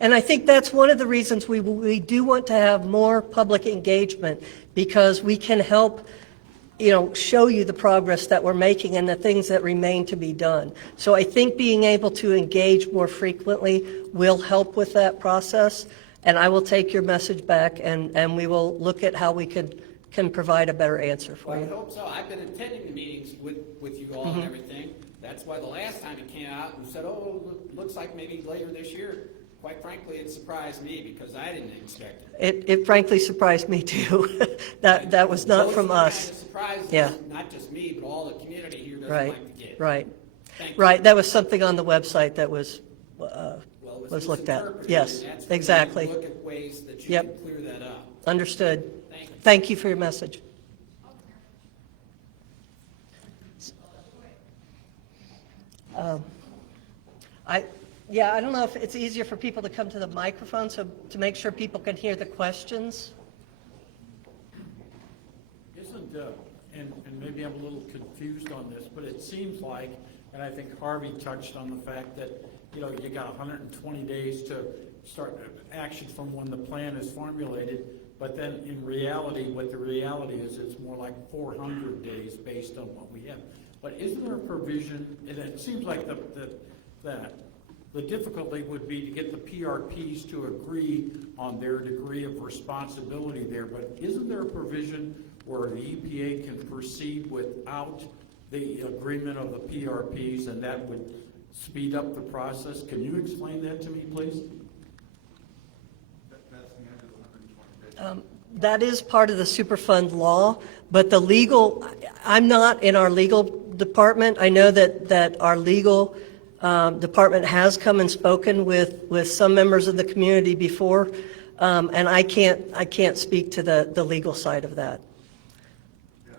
And I think that's one of the reasons we do want to have more public engagement, because we can help, show you the progress that we're making and the things that remain to be done. So I think being able to engage more frequently will help with that process. And I will take your message back, and we will look at how we can provide a better answer for Well, you. I hope so. I've been attending the meetings with you all and everything. That's why the last time it came out and said, oh, looks like maybe later this year. Quite frankly, it surprised me because I didn't expect it. It frankly surprised me too. That was not Those from are the us. kind of surprises, Yeah. not just me, but all the community here doesn't Right, like to get. right. Thank you. Right, that was something on the website that was Well, it was looked at. misinterpreted, Yes, and that's where you exactly. Look at ways that you Yep. can clear that up. Understood. Thank you. Thank you for your message. I don't know if it's easier for people to come to the microphone, so to make sure people can hear the questions. Isn't, and maybe I'm a little confused on this, but it seems like, and I think Harvey touched on the fact that, you know, you got 120 days to start action from when the plan is formulated, but then in reality, what the reality is, it's more like 400 days based on what we have. But isn't there a provision, and it seems like the difficulty would be to get the PRPs to agree on their degree of responsibility there, but isn't there a provision where the EPA can proceed without the agreement of the PRPs, and that would speed up the process? Can you explain that to me, please? That's the end of the 120 days. That is part of the Superfund law, but the legal, I'm not in our legal department. I know that our legal department has come and spoken with some members of the community before, and I can't speak to the legal side of that. Yeah,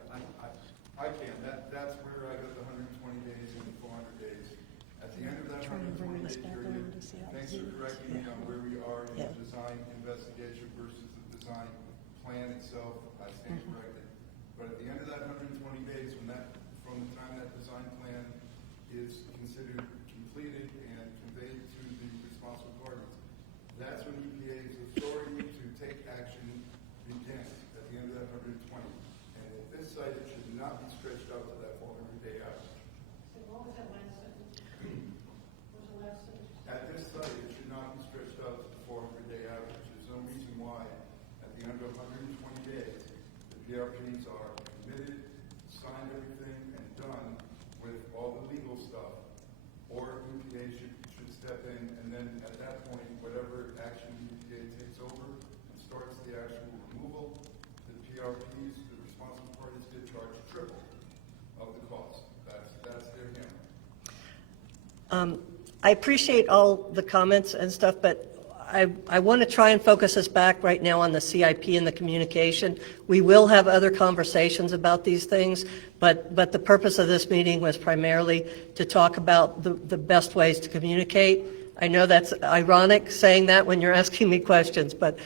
I can. That's where I got the 120 days and the 400 days. At the end of that 120 day period, thanks for correcting me on where we are in the design investigation versus the design plan itself. I stand corrected. But at the end of that 120 days, from the time that design plan is considered completed and conveyed to the responsible parties, that's when EPA's authority to take action begins, at the end of that 120. And at this site, it should not be stretched out to that 400-day average. So what was that last sentence? What was the last sentence? At this site, it should not be stretched out to the 400-day average. There's no reason why, at the end of 120 days, the PRPs are committed, signed everything, and done with all the legal stuff, or EPA should step in, and then at that point, whatever action EPA takes over and starts the actual removal, the PRPs, the responsible parties get charged triple of the cost. That's their hammer. I appreciate all the comments and stuff, but I want to try and focus us back right now on the CIP and the communication. We will have other conversations about these things, but the purpose of this meeting was primarily to talk about the best ways to communicate. I know that's ironic saying that when you're asking me questions, but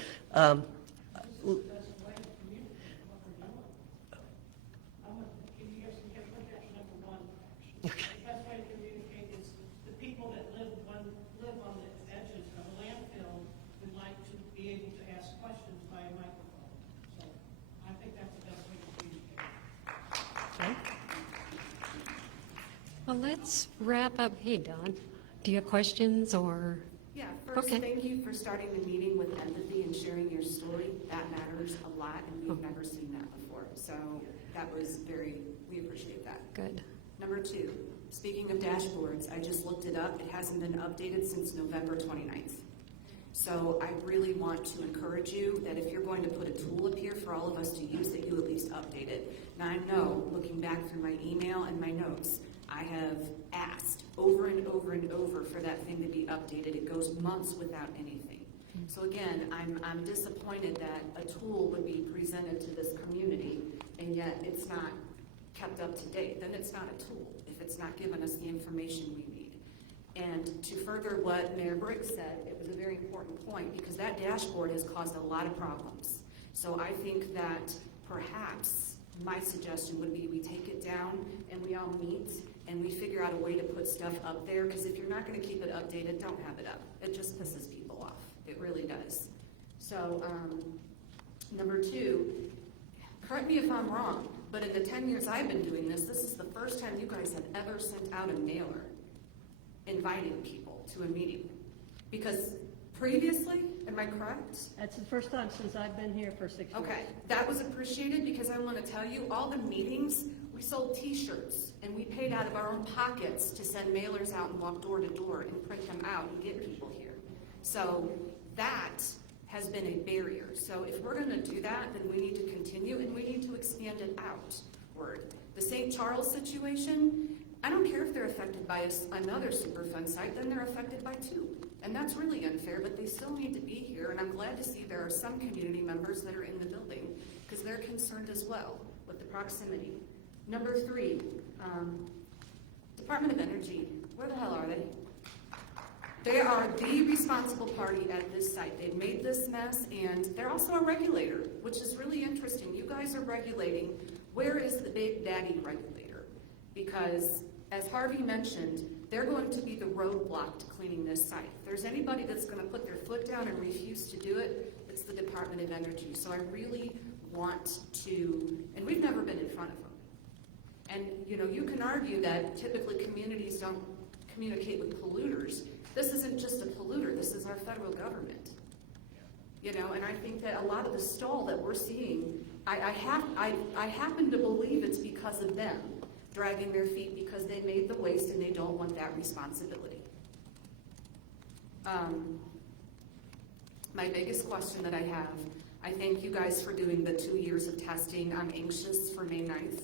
The best way to communicate is the people that live on the edges of a landfill would like to be able to ask questions by a microphone. So I think that's the best way to communicate. Well, let's wrap up. Hey, Don, do you have questions or? Yeah, first, Okay. thank you for starting the meeting with empathy and sharing your story. That matters a lot, and we've never seen that before. So that was we appreciate that. Good. Number two, speaking of dashboards, I just looked it up. It hasn't been updated since November 29th. So I really want to encourage you that if you're going to put a tool up here for all of us to use, that you at least update it. Now I know, looking back through my email and my notes, I have asked over and over and over for that thing to be updated. It goes months without anything. So again, I'm disappointed that a tool would be presented to this community and yet it's not kept up to date. Then it's not a tool if it's not giving us the information we need. And to further what Mayor Brick said, it was a very important point because that dashboard has caused a lot of problems. So I think that perhaps my suggestion would be we take it down and we all meet and we figure out a way to put stuff up there, because if you're not going to keep it updated, don't have it up. It just pisses people off. It really does. So number two, correct me if I'm wrong, but in the 10 years I've been doing this is the first time you guys have ever sent out a mailer inviting people to a meeting. Because previously, am I correct? that's the first time since I've been here for 6 years. Okay, that was appreciated because I want to tell you, all the meetings, we sold t-shirts and we paid out of our own pockets to send mailers out and walk door to door and print them out and get people here. So that has been a barrier. So if we're gonna do that, then we need to continue and we need to expand it outward. The St. Charles situation, I don't care if they're affected by another Superfund site, then they're affected by two. And that's really unfair, but they still need to be here, and I'm glad to see there are some community members that are in the building, because they're concerned as well with the proximity. Number 3, Department of Energy, where the hell are they? They are the responsible party at this site. They've made this mess, and they're also a regulator, which is really interesting. You guys are regulating. Where is the big daddy regulator? Because, as Harvey mentioned, they're going to be the roadblock to cleaning this site. If there's anybody that's going to put their foot down and refuse to do it, it's the Department of Energy. So I really want to, and we've never been in front of them. And, you know, you can argue that typically communities don't communicate with polluters. This isn't just a polluter, this is our federal government. You know, and I think that a lot of the stall that we're seeing, I happen to believe it's because of them dragging their feet because they made the waste and they don't want that responsibility. My biggest question that I have, I thank you guys for doing the 2 years of testing. I'm anxious for May 9th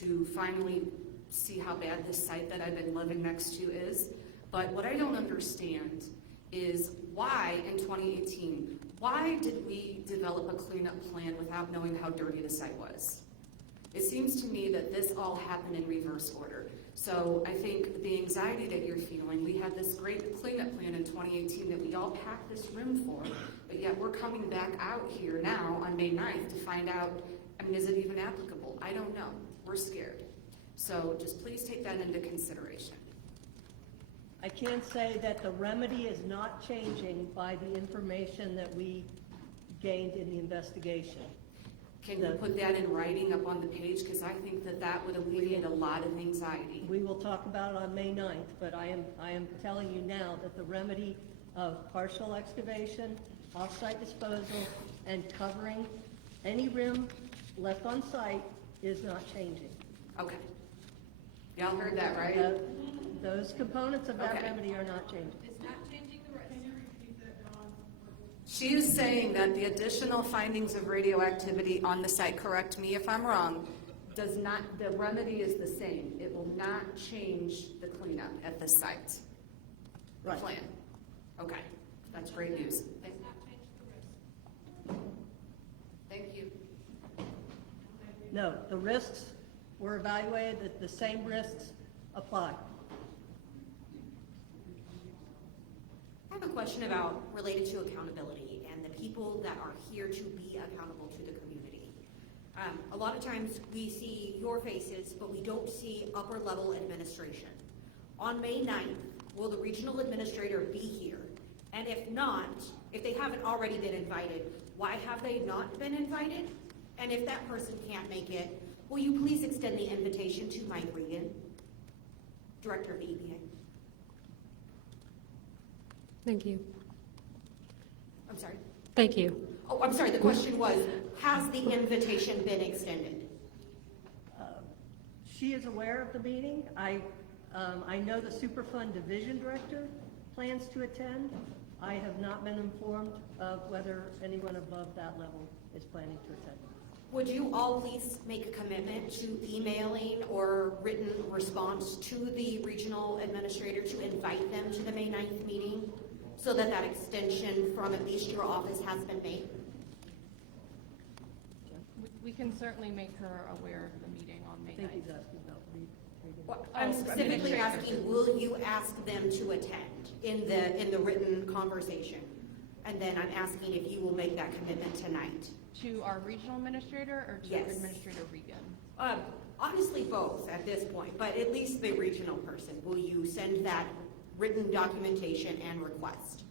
to finally see how bad this site that I've been living next to is. But what I don't understand is why in 2018, why did we develop a cleanup plan without knowing how dirty the site was? It seems to me that this all happened in reverse order. So I think the anxiety that you're feeling, we had this great cleanup plan in 2018 that we all packed this room for, but yet we're coming back out here now on May 9th to find out, I mean, is it even applicable? I don't know. We're scared. So just please take that into consideration. I can say that the remedy is not changing by the information that we gained in the investigation. Can you put that in writing up on the page? Because I think that that would alleviate a lot of anxiety. We will talk about it on May 9th, but I am telling you now that the remedy of partial excavation, off-site disposal, and covering any rim left on site is not changing. Okay. Y'all heard that, right? Those components of that Okay. remedy are not changing. It's not changing the risk. Can you repeat that, Dawn? She is saying that the additional findings of radioactivity on the site, correct me if I'm wrong, does not, the remedy is the same. It will not change the cleanup at the site. The Right. plan. Okay, that's great news. Does not change the risk. Thank you. No, the risks were evaluated, that the same risks apply. I have a question related to accountability and the people that are here to be accountable to the community. A lot of times we see your faces, but we don't see upper level administration. On May 9th, will the regional administrator be here? And if not, if they haven't already been invited, why have they not been invited? And if that person can't make it, will you please extend the invitation to Mike Regan, Director of the EPA? Thank you. I'm sorry. Thank you. Oh, I'm sorry. The question was, has the invitation been extended? She is aware of the meeting. I know the Superfund Division Director plans to attend. I have not been informed of whether anyone above that level is planning to attend. Would you all please make a commitment to emailing or written response to the regional administrator to invite them to the May 9th meeting so that that extension from at least your office has been made? We can certainly make her aware of the meeting on May I think 9th. he's asking about Regan. Well, I'm specifically asking, will you ask them to attend in the written conversation? And then I'm asking if you will make that commitment tonight. To our regional administrator or to Yes. Administrator Regan? Honestly, both at this point, but at least the regional person. Will you send that written documentation and request?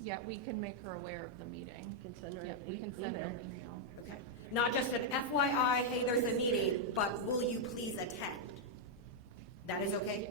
Yeah, we can make her aware of the meeting. Can send her Yeah, an we can send her email. an email. Okay. Not just an FYI, hey, there's a meeting, but will you please attend? That is okay?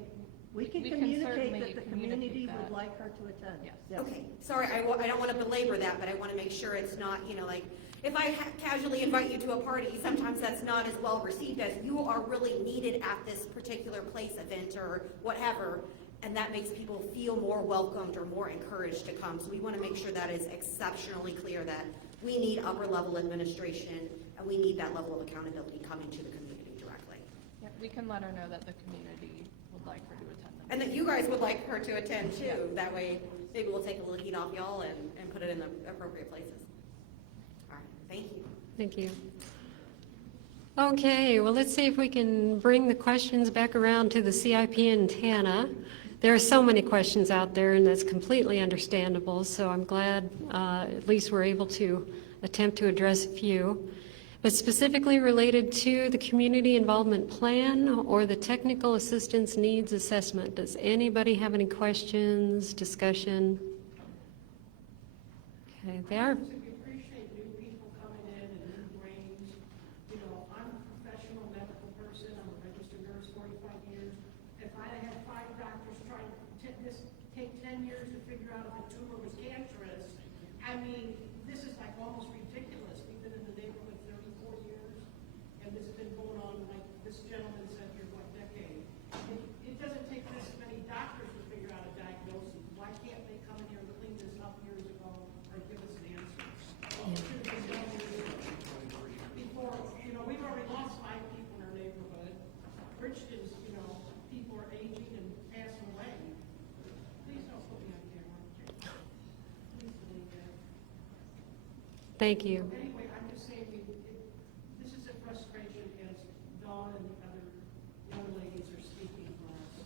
We can We can communicate certainly that the communicate community that. would like her to attend. Yes. Okay, sorry, I don't want to belabor that, but I want to make sure it's not, like, if I casually invite you to a party, sometimes that's not as well received as you are really needed at this particular place, event, or whatever, and that makes people feel more welcomed or more encouraged to come. So we want to make sure that is exceptionally clear that we need upper level administration and we need that level of accountability coming to the community directly. Yeah, we can let her know that the community would like her to attend them. And that you guys would like her to attend too. That way maybe we'll take a little heat off y'all and put it in the appropriate places. All right, thank you. Thank you. Okay, well, let's see if we can bring the questions back around to the CIP and TANA. There are so many questions out there, and that's completely understandable, so I'm glad at least we're able to attempt to address a few. But specifically related to the community involvement plan or the technical assistance needs assessment, does anybody have any questions, discussion? Okay, there. We appreciate new people coming in and new brains. You know, I'm a professional medical person. I'm a registered nurse, 45 years. If I had 5 doctors trying to take 10 years to figure out if a tumor was cancerous, I mean, this is like almost ridiculous. We've been in the neighborhood 34 years, and this has been going on, like this gentleman said here, what decade? It doesn't take this many doctors to figure out a diagnosis. Why can't they come in here and clean this up years ago or give us an answer? Before, you know, we've already lost 5 people in our neighborhood. Bridgeton's, you know, people are aging and passing away. Please don't put me on camera. Please delete that. Thank you. Anyway, I'm just saying, this is a frustration as Dawn and the other young ladies are speaking for us.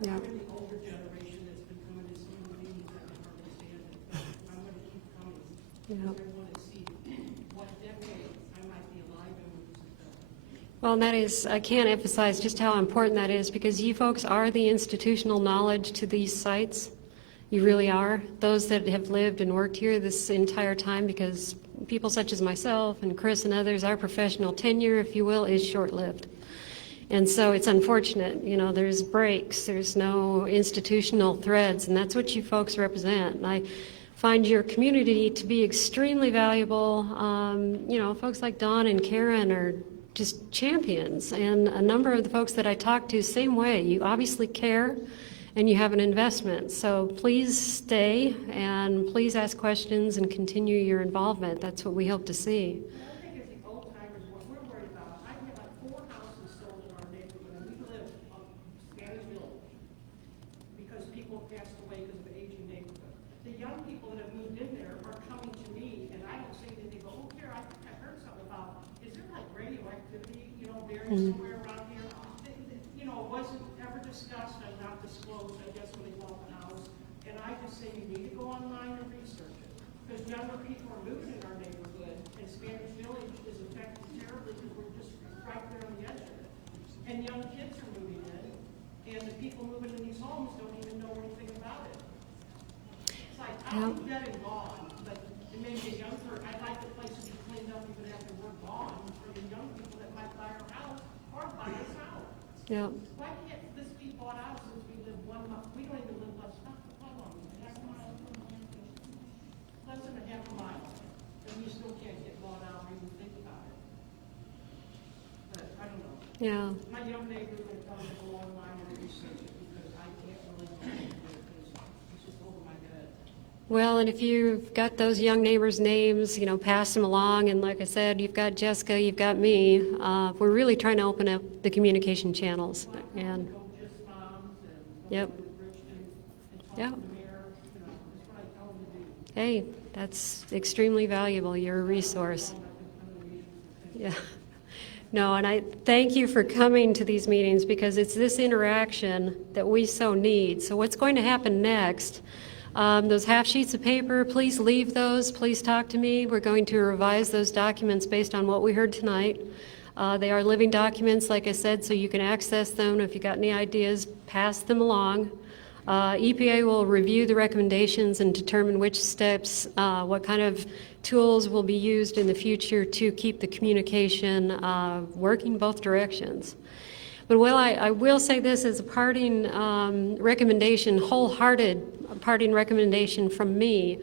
Yeah. I'm in the older generation that's been coming to some of the meetings that I hardly stand in, but I'm going to keep coming. Yeah. I want to see what decade I might be alive in when this is done. Well, and that is, I can't emphasize just how important that is, because you folks are the institutional knowledge to these sites. You really are. Those that have lived and worked here this entire time, because people such as myself and Chris and others, our professional tenure, if you will, is short-lived. And so it's unfortunate, you know, there's breaks, there's no institutional threads, and that's what you folks represent. And I find your community to be extremely valuable. You know, folks like Dawn and Karen are just champions, and a number of the folks that I talk to, same way. You obviously care, and you have an investment. So please stay, and please ask questions and continue your involvement. That's what we hope to see. I think it's the old timers, what we're worried about. I have like 4 houses sold in our neighborhood, and we live on Spanish Village because people passed away because of aging neighborhood. The young people that have moved in there are coming to me, and I don't say anything. They go, "Oh, here, I think I heard something about. Is there like radioactivity, you know, buried somewhere around here?" You know, it wasn't ever discussed and not disclosed, I guess, when they bought the house. And I just say you need to go online and research it, because younger people are moving in our neighborhood, and Spanish Village is affected terribly because we're just right there on the edge of it. And young kids are moving in, and the people moving in these homes don't even know anything about it. It's like, I'll be dead and gone, but it may be a younger, I'd like the place to be cleaned up even after we're gone, for the young people that might buy our house or buy us out. Yeah. Why can't this be bought out since we live 1 mile? We don't even live less, how long? Half a mile from the landfill? Less than a half a mile, and we still can't get bought out or even think about it. But I don't know. Yeah. My young neighbors will tell me to go online and research it because I can't really go into it because it's just over my head. Well, and if you've got those young neighbors' names, you know, pass them along. And like I said, you've got Jessica, you've got me. We're really trying to open up the communication channels. And Go just moms and yep, go to Bridgeton and talk yep. to the mayor, you know, that's what I tell them to do. Hey, that's extremely valuable. You're a resource. Yeah. No, and I thank you for coming to these meetings, because it's this interaction that we so need. So what's going to happen next? Those half sheets of paper, please leave those. Please talk to me. We're going to revise those documents based on what we heard tonight. They are living documents, like I said, so you can access them. If you got any ideas, pass them along. EPA will review the recommendations and determine which steps, what kind of tools will be used in the future to keep the communication working both directions. But well, I will say this as a parting recommendation, wholehearted parting recommendation from me,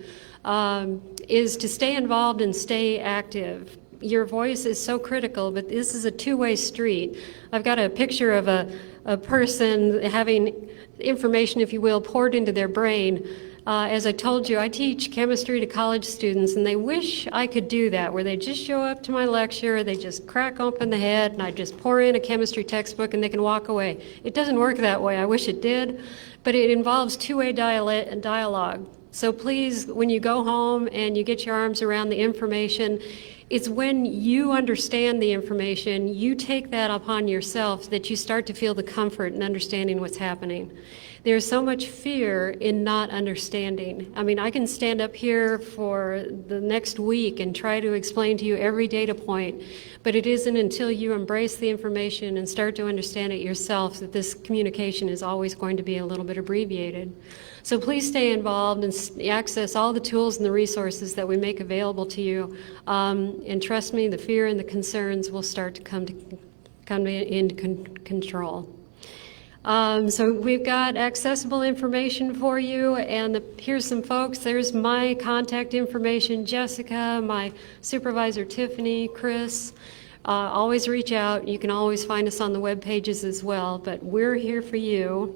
is to stay involved and stay active. Your voice is so critical, but this is a two-way street. I've got a picture of a a person having information, if you will, poured into their brain. As I told you, I teach chemistry to college students, and they wish I could do that, where they just show up to my lecture, they just crack open the head, and I just pour in a chemistry textbook, and they can walk away. It doesn't work that way. I wish it did, but it involves two-way dialogue. So please, when you go home and you get your arms around the information, it's when you understand the information, you take that upon yourself, that you start to feel the comfort in understanding what's happening. There's so much fear in not understanding. I mean, I can stand up here for the next week and try to explain to you every data point, but it isn't until you embrace the information and start to understand it yourself that this communication is always going to be a little bit abbreviated. So please stay involved and access all the tools and the resources that we make available to you. And trust me, the fear and the concerns will start to come into control. So we've got accessible information for you, and here's some folks. There's my contact information, Jessica, my supervisor Tiffany, Chris. Always reach out. You can always find us on the web pages as well, but we're here for you.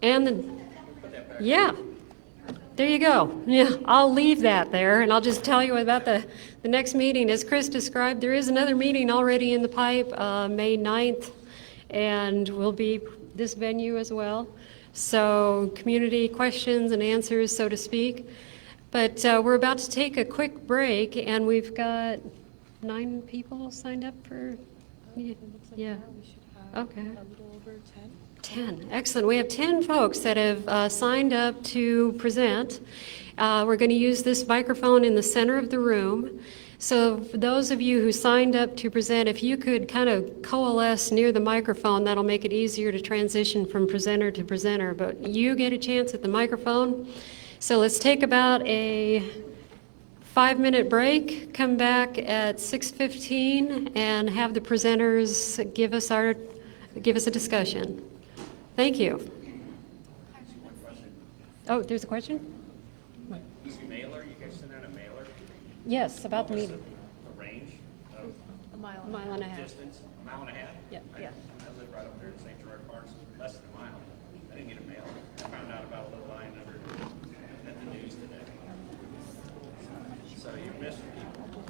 And yeah, there you go. Yeah, I'll leave that there, and I'll just tell you about the next meeting. As Chris described, there is another meeting already in the pipe, May 9th. And we'll be this venue as well. So community questions and answers, so to speak. But we're about to take a quick break, and we've got 9 people signed up for, yeah. Okay. 10, excellent. We have 10 folks that have signed up to present. We're going to use this microphone in the center of the room. So for those of you who signed up to present, if you could kind of coalesce near the microphone, that'll make it easier to transition from presenter to presenter. But you get a chance at the microphone. So let's take about a 5-minute break, come back at 6:15, and have the presenters give us a discussion. Thank you. Oh, there's a question? Mailer, you guys send out a mailer? Yes, about the meeting. The range of A mile and a half. distance, a mile and a half? Yeah. I live right up there in St. Gerard Parks, less than a mile. I didn't get a mail. I found out about a little line under at the news today. So you're missing people.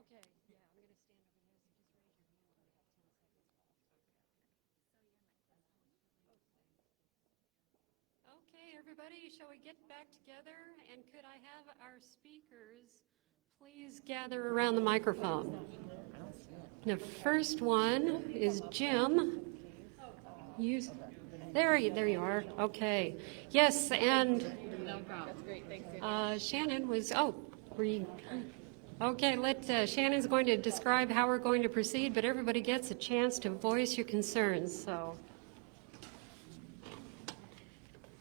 Okay, yeah, I'm going to stand over there, so just raise your hand when you have 10 seconds left. Okay, everybody, shall we get back together? And could I have our speakers please gather around the microphone? The first one is Jim. You, there you are. Okay. Yes, and Shannon was, were you? Okay, Shannon's going to describe how we're going to proceed, but everybody gets a chance to voice your concerns, so.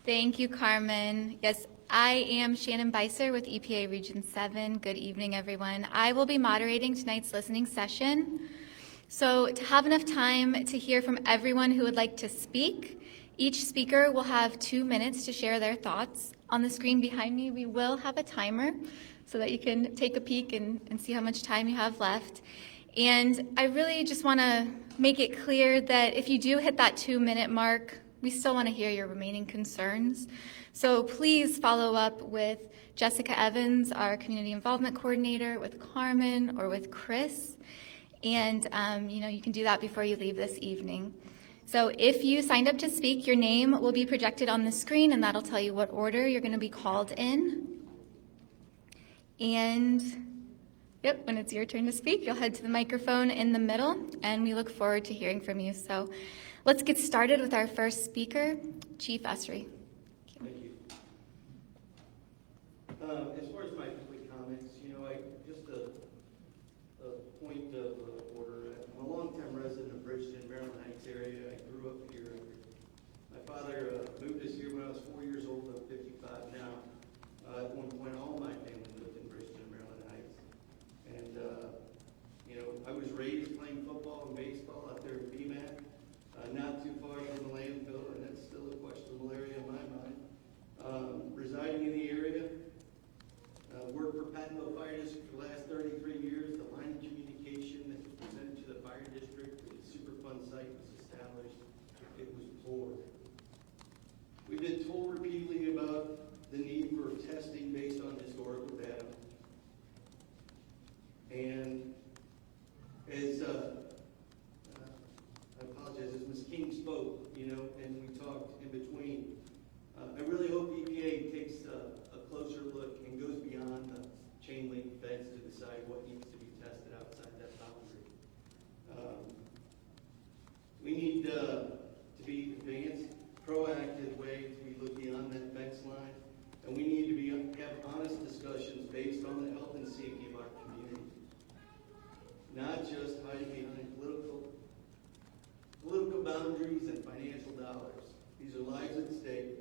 Thank you, Carmen. Yes, I am Shannon Beiser with EPA Region 7. Good evening, everyone. I will be moderating tonight's listening session. So to have enough time to hear from everyone who would like to speak, each speaker will have 2 minutes to share their thoughts. On the screen behind me, we will have a timer so that you can take a peek and see how much time you have left. And I really just want to make it clear that if you do hit that 2-minute mark, we still want to hear your remaining concerns. So please follow up with Jessica Evans, our Community Involvement Coordinator, with Carmen, or with Chris. And you can do that before you leave this evening. So if you signed up to speak, your name will be projected on the screen, and that'll tell you what order you're going to be called in. And yep, when it's your turn to speak, you'll head to the microphone in the middle, and we look forward to hearing from you. So let's get started with our first speaker, Chief Usry. Thank you. As far as my quick comments, just a point of order. I'm a longtime resident of Bridgeton, Maryland Heights area. I grew up here. My father moved us here when I was 4 years old. I'm 55 now. At one point, all my family lived in Bridgeton, Maryland Heights. And, I was raised playing football and baseball out there in BMAC, not too far from the landfill, and that's still a questionable area in my mind. Residing in the area, worked for Pattonville Fire District for the last 33 years. The line of communication that was presented to the fire district when the Superfund site was established, it was poor. We've been told repeatedly about the need for testing based on historical data. And as I apologize, as Ms. King spoke, and we talked in between, I really hope EPA takes a closer look and goes beyond the chain link fence to decide what needs to be tested outside that boundary. We need to be advanced, proactive ways we look beyond that fence line, and we need to have honest discussions based on the health and safety of our community, not just hiding behind political boundaries and financial dollars. These are lives at stake,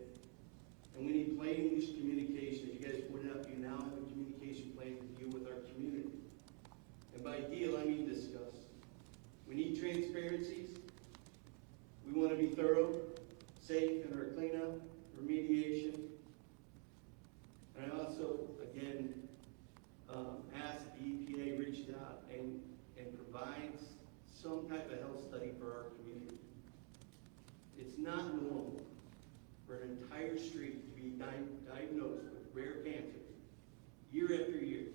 and we need plain English communication. As you guys pointed out, you now have a communication plan to deal with our community. And by deal, I mean discuss. We need transparencies. We want to be thorough, safe in our cleanup, remediation. And I also, again, ask the EPA reach out and provides some type of health study for our community. It's not normal for an entire street to be diagnosed with rare cancers year after year.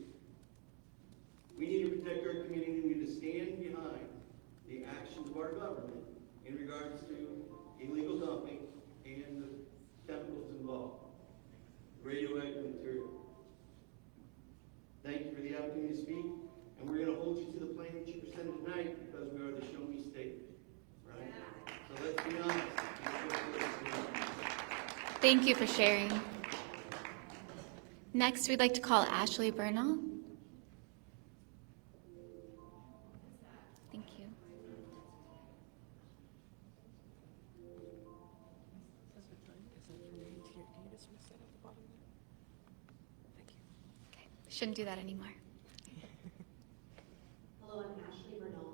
We need to protect our community. We need to stand behind the actions of our government in regards to illegal dumping and the chemicals involved, radioactive material. Thank you for the opportunity to speak, and we're going to hold you to the plan that you presented tonight because we are the Show Me State, right? So let's be honest. Thank you for sharing. Next, we'd like to call Ashley Bernal. Thank you. Okay, shouldn't do that anymore. Hello, I'm Ashley Bernal,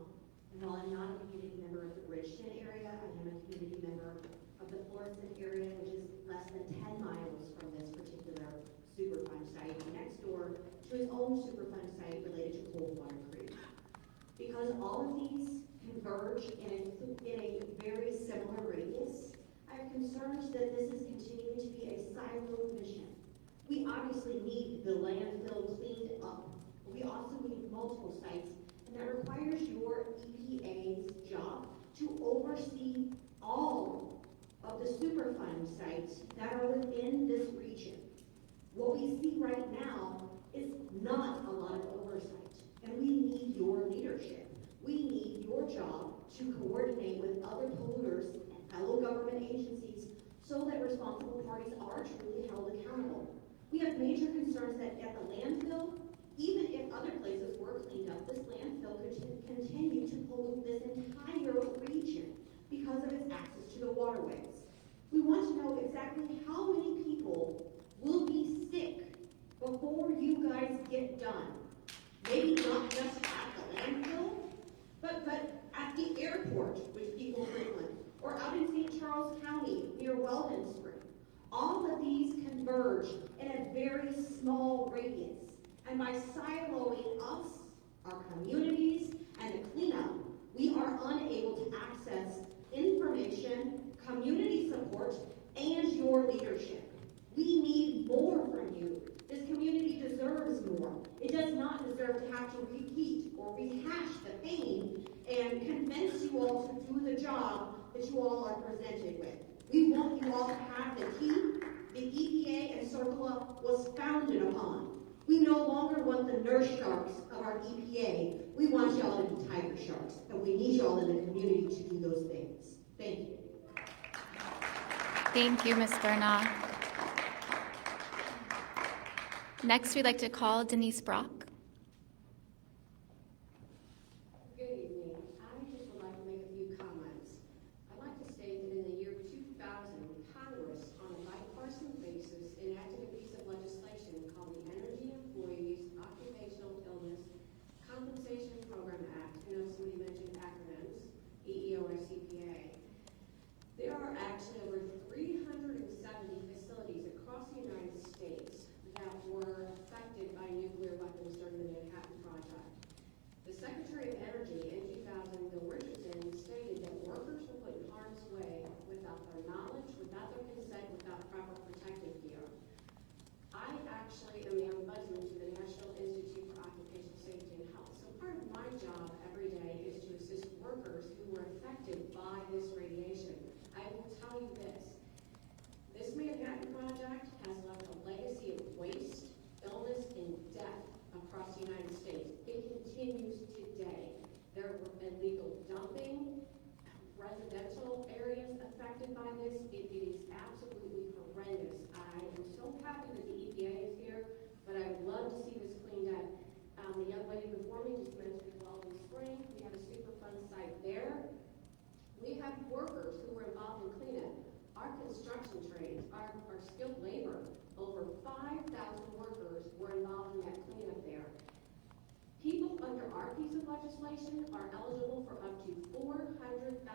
and while I'm not a community member of the Bridgeton area, I am a community member of the Florissant area, which is less than 10 miles from this particular Superfund site, next door to its own Superfund site related to Coldwater Creek. Because all of these converge in a very similar radius, I have concerns that this is continuing to be a siloed mission. We obviously need the landfill cleaned up, but we also need multiple sites, and that requires your EPA's job to oversee all of the Superfund sites that are within this region. What we see right now is not a lot of oversight, and we need your leadership. We need your job to coordinate with other polluters and fellow government agencies so that responsible parties are truly held accountable. We have major concerns that at the landfill, even if other places were cleaned up, this landfill could continue to pollute this entire region because of its access to the waterways. We want to know exactly how many people will be sick before you guys get done. Maybe not just at the landfill, but at the airport, which people frequent, or out in St. Charles County near Weldon Spring. All of these converge in a very small radius. And by siloing us, our communities, and the cleanup, we are unable to access information, community support, and your leadership. We need more from you. This community deserves more. It does not deserve to have to repeat or rehash the pain and convince you all to do the job that you all are presented with. We want you all to have the key the EPA and CERCLA was founded upon. We no longer want the nurse sharks of our EPA. We want y'all to be tiger sharks, and we need y'all in the community to do those things. Thank you. Thank you, Ms. Bernal. Next, we'd like to call Denise Brock. Good evening. I just would like to make a few comments. I'd like to state that in the year 2000, Congress, on a bipartisan basis, enacted a piece of legislation called the Energy Employees Occupational Illness Compensation Program Act. I know somebody mentioned acronyms, EEOICPA. There are actually over 370 facilities across the United States that were affected by nuclear weapons during the Manhattan Project. The Secretary of Energy in 2000, Bill Richardson, stated that workers were put in harm's way without their knowledge, without their consent, without proper protective gear. I actually am the ombudsman to the National Institute for Occupational Safety and Health. So part of my job every day is to assist workers who were affected by this radiation. I will tell you this Manhattan Project has left a legacy of waste, illness, and death across the United States. It continues today. There were illegal dumping, residential areas affected by this. It is absolutely horrendous. I am so happy that the EPA is here, but I would love to see this cleaned up. The young lady before me just mentioned Weldon Spring. We have a Superfund site there. We have workers who were involved in cleanup. Our construction trades, our skilled labor, over 5,000 workers were involved in that cleanup there. People under our piece of legislation are eligible for up to $400,000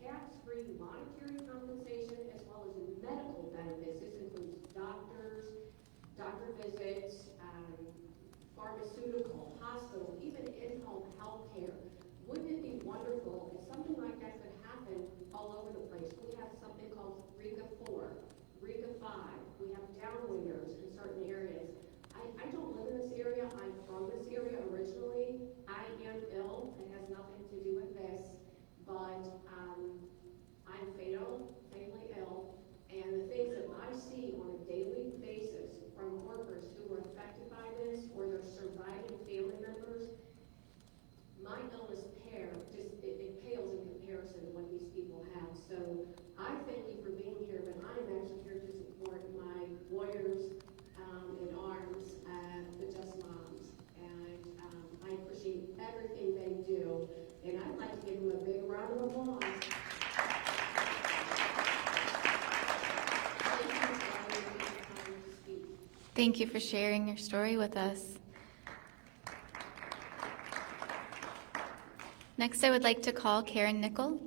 tax-free monetary compensation as well as medical benefits. This includes doctors, doctor visits, pharmaceutical, hospital, even in-home health care. Wouldn't it be wonderful if something like that could happen all over the place? We have something called REGA 4, REGA 5. We have downwinders in certain areas. I don't live in this area. I'm from this area originally. I am ill. It has nothing to do with this, but I'm fatally ill. And the things that I see on a daily basis from workers who were affected by this or their surviving family members, my illness it pales in comparison to what these people have. So I thank you for being here, but I'm actually here to support my warriors in arms, the Just Moms. And I appreciate everything they do. And I'd like to give them a big round of applause. Thank you for sharing your story with us. Next, I would like to call Karen Nickel.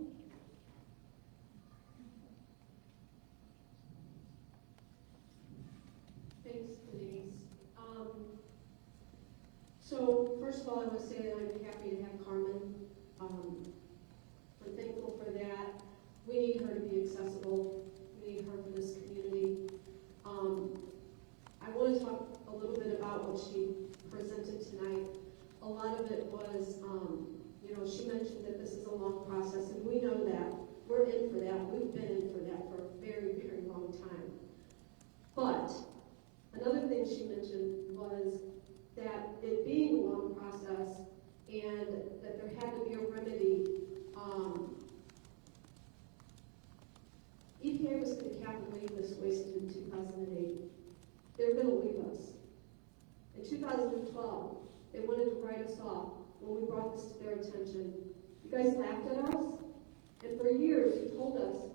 Thanks, Denise. So first of all, I want to say that I'm happy to have Carmen. We're thankful for that. We need her to be accessible. We need her for this community. I want to talk a little bit about what she presented tonight. long process, and we know that. We're in for that. We've been in for that for a very, very long time. But another thing she mentioned was that it being a long process and that there had to be a remedy. EPA was going to cap and leave this waste in 2008. They were going to leave us. In 2012, they wanted to write us off when we brought this to their attention. You guys laughed at us, and for years you told us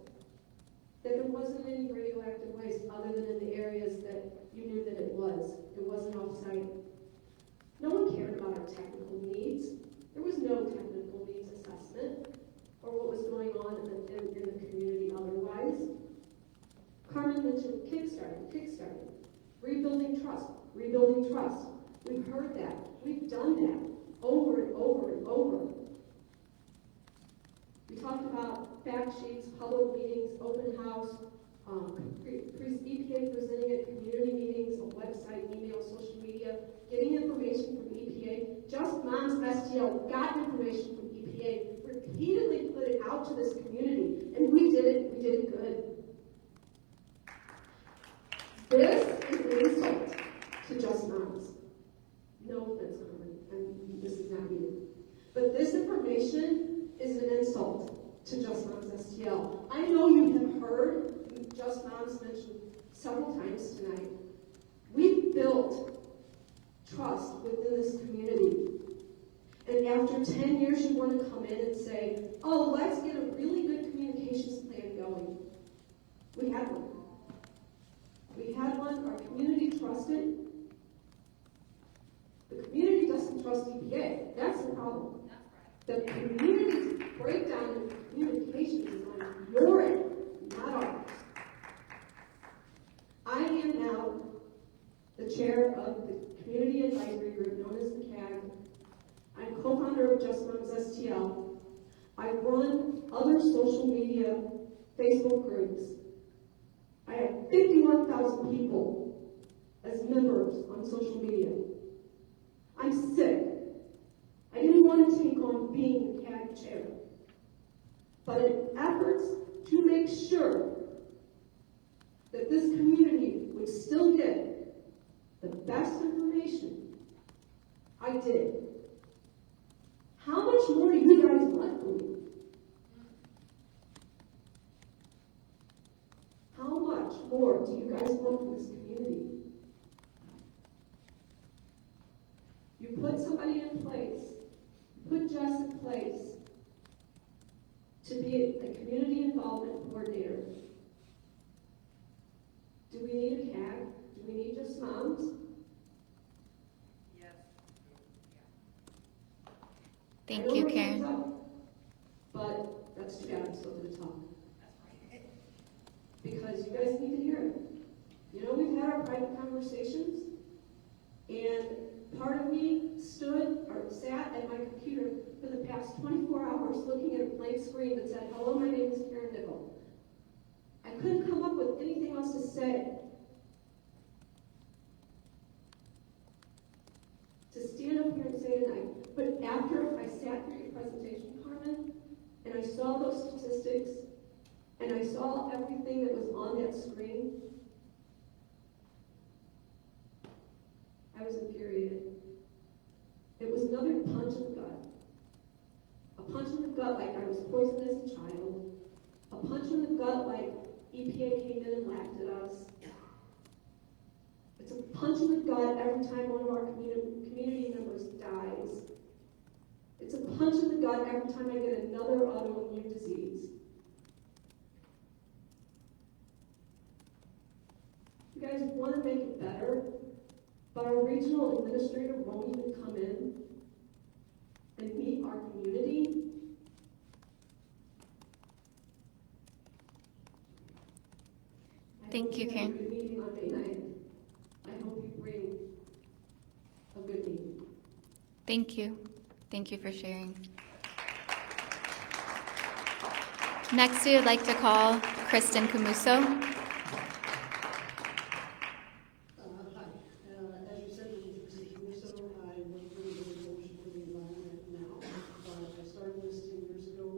that there wasn't any radioactive waste other than in the areas that you knew that it was. It wasn't off-site. No one cared about our technical needs. There was no technical needs assessment or what was going on in the community otherwise. Carmen mentioned Kickstarting, rebuilding trust. We've heard that. We've done that over and over and over. We talked about fact sheets, public meetings, open house, EPA presenting at community meetings, a website, email, social media, getting information from EPA. Just Moms STL got information from EPA, repeatedly put it out to this community, and we did it good. This is an insult to Just Moms. No offense, Carmen, and this is not you. But this information is an insult to Just Moms STL. I know you have heard Just Moms mentioned several times tonight. We've built trust within this community. And after 10 years, you want to come in and say, oh, let's get a really good communications plan going. We had one. Our community trusted. The community doesn't trust EPA. That's the problem. The community's breakdown in communications is on your end, not ours. I am now the chair of the Community Advisory Group known as the CAG. I'm co-founder of Just Moms STL. I run other social media Facebook groups. I have 51,000 people as members on social media. I'm sick. I didn't want to take on being the CAG chair. But in efforts to make sure that this community would still get the best information, I did. How much more do you guys want from me? How much more do you guys want from this community? You put somebody in place, put Jess in place to be a community involvement coordinator. Do we need a CAG? Do we need Just Moms? Thank you, Karen. But that's too bad, I'm still going to talk. Because you guys need to hear it. You know, we've had our private conversations, and part of me sat at my computer for the past 24 hours looking at a blank screen that said, hello, my name is Karen Nickel. I couldn't come up with anything else to say. To stand up here and say tonight. But after I sat through your presentation, Carmen, and I saw those statistics, and I saw everything that was on that screen, I was infuriated. It was another punch in the gut. A punch in the gut like I was poisoned as a child. A punch in the gut like EPA came in and laughed at us. It's a punch in the gut every time one of our community members dies. It's a punch in the gut every time I get another autoimmune disease. You guys want to make it better, but our regional administrator won't even come in and meet our community. Thank you, Karen. Good meeting Monday night. I hope you bring a good meeting. Thank you. Thank you for sharing. Next, we would like to call Kristen Camuso. Hi. As you said, my name is Kristen Camuso. I work for the Organization for the Environment now. I started this 10 years ago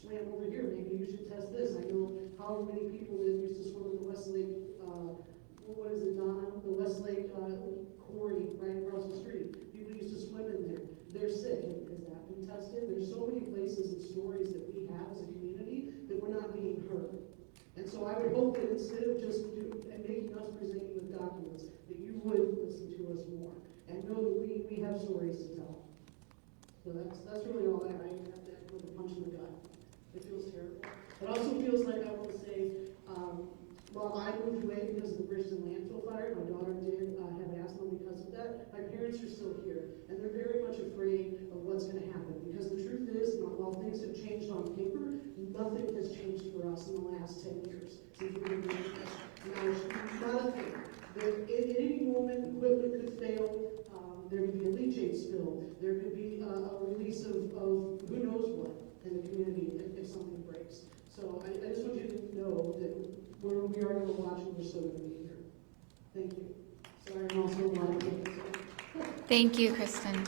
swam over here, maybe you should test this. I know however many people that used to swim at the Westlake, what is it, Donna? The Westlake quarry right across the street. People used to swim in there. They're sick. Has that been tested? There's so many places and stories that we have as a community that we're not being heard. And so I would hope that instead of just making us present you with documents, that you would listen to us more and know that we have stories to tell. So that's really all I have to with a punch in the gut. It feels terrible. It also feels like I want to say, while I moved away because of the Bridgeton landfill fire, my daughter did have asthma because of that. My parents are still here, and they're very much afraid of what's going to happen. Because the truth is, while things have changed on paper, nothing has changed for us in the last 10 years since we've been doing this. Not a thing. At any moment, equipment could fail. There could be a leachate spill. There could be a release of who knows what in the community if something breaks. So I just want you to know that we are going to watch and we're still going to be here. Thank you. Sorry, I'm also a lot of things. Thank you, Kristen.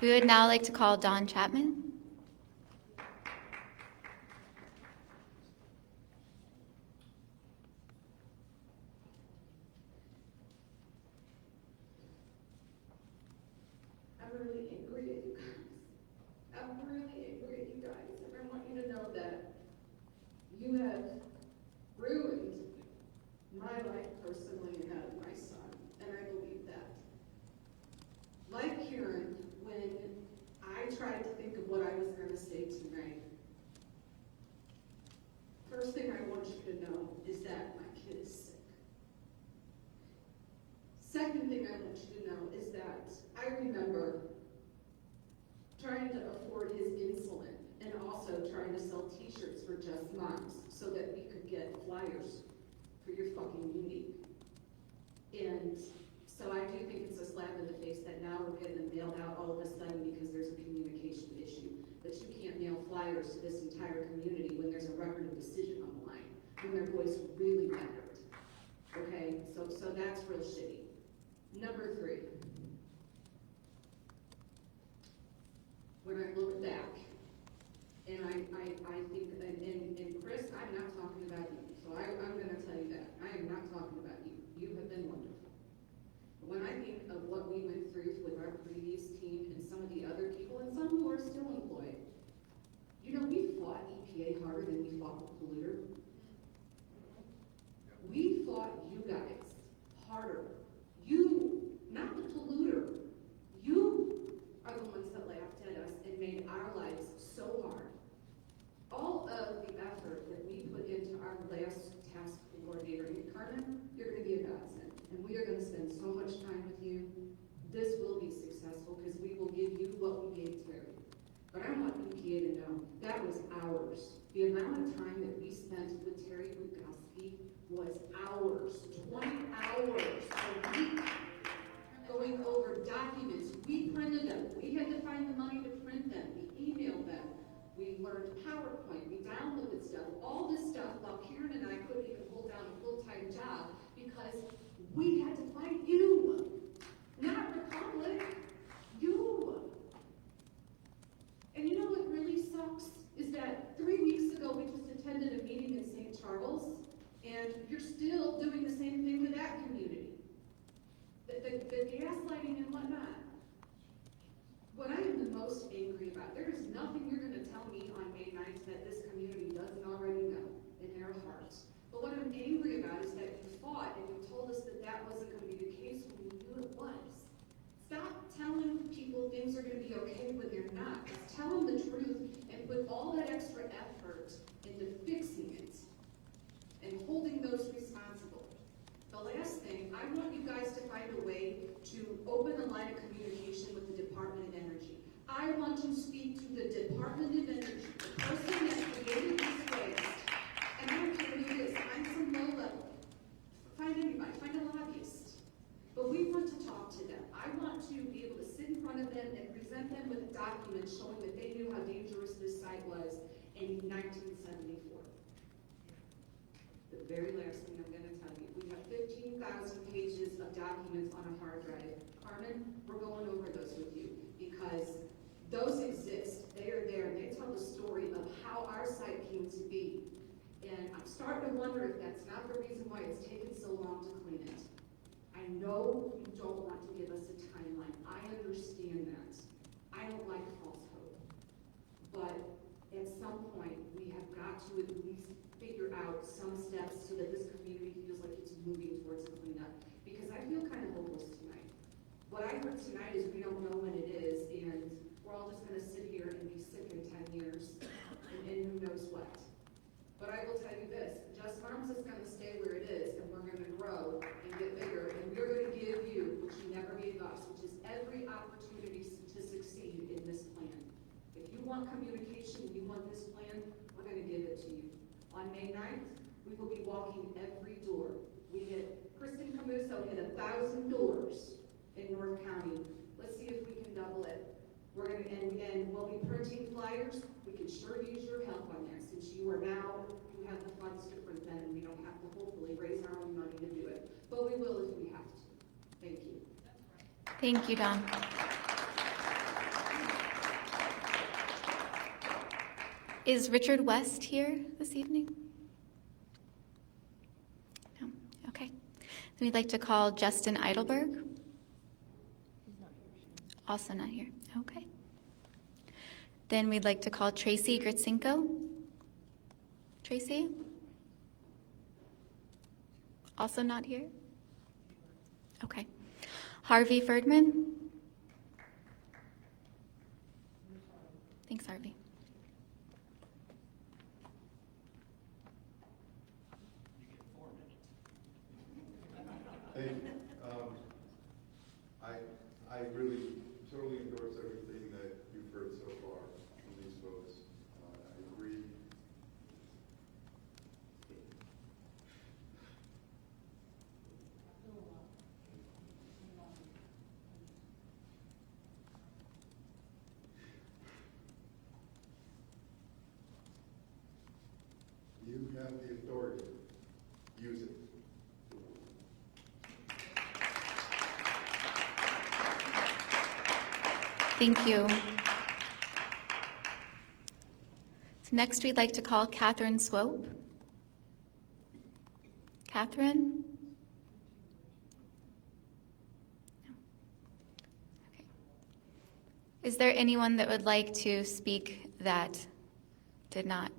We would now like to call Dawn Chapman. I'm really angry at you guys. I'm really angry at you guys, and I want you to know that you have ruined my life personally and that of my son, and I believe that. Like Karen, when I tried to think of what I was going to say tonight, first thing I want you to know is that my kid is sick. Second thing I want you to know is that I remember trying to afford his insulin and also trying to sell t-shirts for Just Moms so that we could get flyers for your fucking meeting. And so I do think it's a slap in the face that now we're getting them mailed out all of a sudden because there's a communication issue. But you can't mail flyers to this entire community when there's a record of decision on the line, when their voice really mattered. Okay, so that's real shitty. Number 3. When I look back, and I think, and Chris, I'm not talking about you, so I'm going to tell you that. I am not talking about you. You have been wonderful. But when I think of what we went through with our previous team and some of the other people, and some who are still employed, you know, we fought EPA harder than we fought the polluter. We fought you guys harder. You, not the polluter. You are the ones that laughed at us and made our lives so hard. All of the effort that we put into our last task coordinator, and Carmen, you're going to be a godsend, and we are going to spend so much time with you. This will be successful because we will give you what we gave Terry. But I want EPA to know that was ours. The amount of time that we spent with Terry Rugoski was ours. 20 hours a week going over documents. We printed them. We had to find the money to print them. We emailed them. We learned PowerPoint. We downloaded stuff. All this stuff while Karen and I couldn't even hold down a full-time job because we had to fight you. Not Republic. You. And you know what really sucks? Is that 3 weeks ago we just attended a meeting in St. Charles, and you're still doing the same thing with that community. The gaslighting and whatnot. What I am the most angry about, there is nothing you're going to tell me on May 9th that this community doesn't already know in their hearts. But what I'm angry about is that you fought and you told us that that wasn't going to be the case when you knew it was. Stop telling people things are going to be okay when they're not. Just tell them the truth and put all that extra effort into fixing it and holding those responsible. The last thing, I want you guys to find a way to open a line of communication with the Department of Energy. I want to speak to the Department of Energy, the person that created this waste. And I don't care who it is, find some low level. Find anybody, find a lobbyist. But we want to talk to them. I want to be able to sit in front of them and present them with documents showing that they knew how dangerous this site was in 1974. The very last thing I'm going to tell you, we have 15,000 pages of documents on a hard drive. Carmen, we're going over those with you because those exist. They are there. And they talk tell the story of how our site came to be. And I'm starting to wonder if that's not the reason why it's taken so long to clean it. I know you don't want to give us a timeline. I understand that. I don't like false hope. But at some point, we have got to at least figure out some steps so that this community feels like it's moving towards a cleanup. Because I feel kind of hopeless tonight. What I heard tonight is we don't know when it is, and we're all just going to sit here and be sick in 10 years, and who knows what. But I will tell you this, Just Farms is going to stay where it is, and we're going to grow and get bigger, and we're going to give you what you never gave us, which is every opportunity to succeed in this plan. If you want communication, you want this plan, we're going to give it to you. On May 9th, we will be walking every door. Kristen Camuso hit 1,000 doors in North County. Let's see if we can double it. We're going to, and we'll be printing flyers. We can sure use your help on that, since you have the funds to print them, and we don't have to hopefully raise our own money to do it. But we will if we have to. Thank you. Thank you, Dawn. Is Richard West here this evening? No. Okay. Then we'd like to call Justin Eidelberg. Also not here. Okay. Then we'd like to call Tracy Gritsinko. Tracy? Also not here? Okay. Harvey Ferdman? Thanks, Harvey. Thank you. I really totally endorse everything that you've heard so far from these folks. I agree. You have the authority. Use it. Thank you. So next, we'd like to call Catherine Swope. Catherine? No. Okay. Is there anyone that would like to speak that did not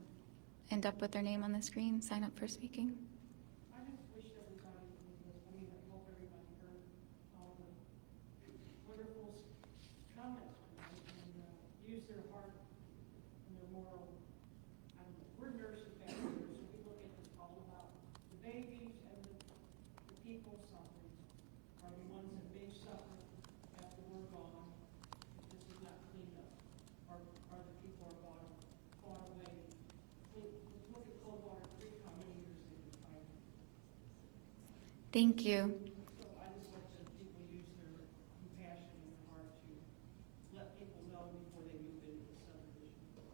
end up with their name on the screen, sign up for speaking? I just wish everybody, I hope everybody heard all the wonderful comments tonight and use their heart and their moral. We're nurses back here, so we look at this all about the babies and the people suffering are the ones that may suffer after we're gone. If this is not cleaned up, are the people are fought away. Look at Coldwater Creek, how many years they've been fighting. Thank you. So I just hope that people use their compassion and their heart to let people know before they move into the subdivision.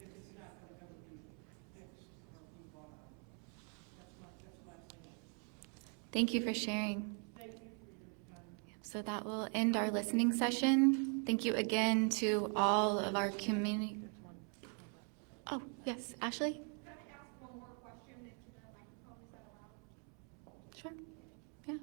If it's not going to ever be fixed or be bought out. That's my thing. Thank you for sharing. Thank you for your time. So that will end our listening session. Thank you again to all of our community. Oh, yes, Ashley? Can I ask one more question into the microphone? Is that allowed? Sure. Yeah.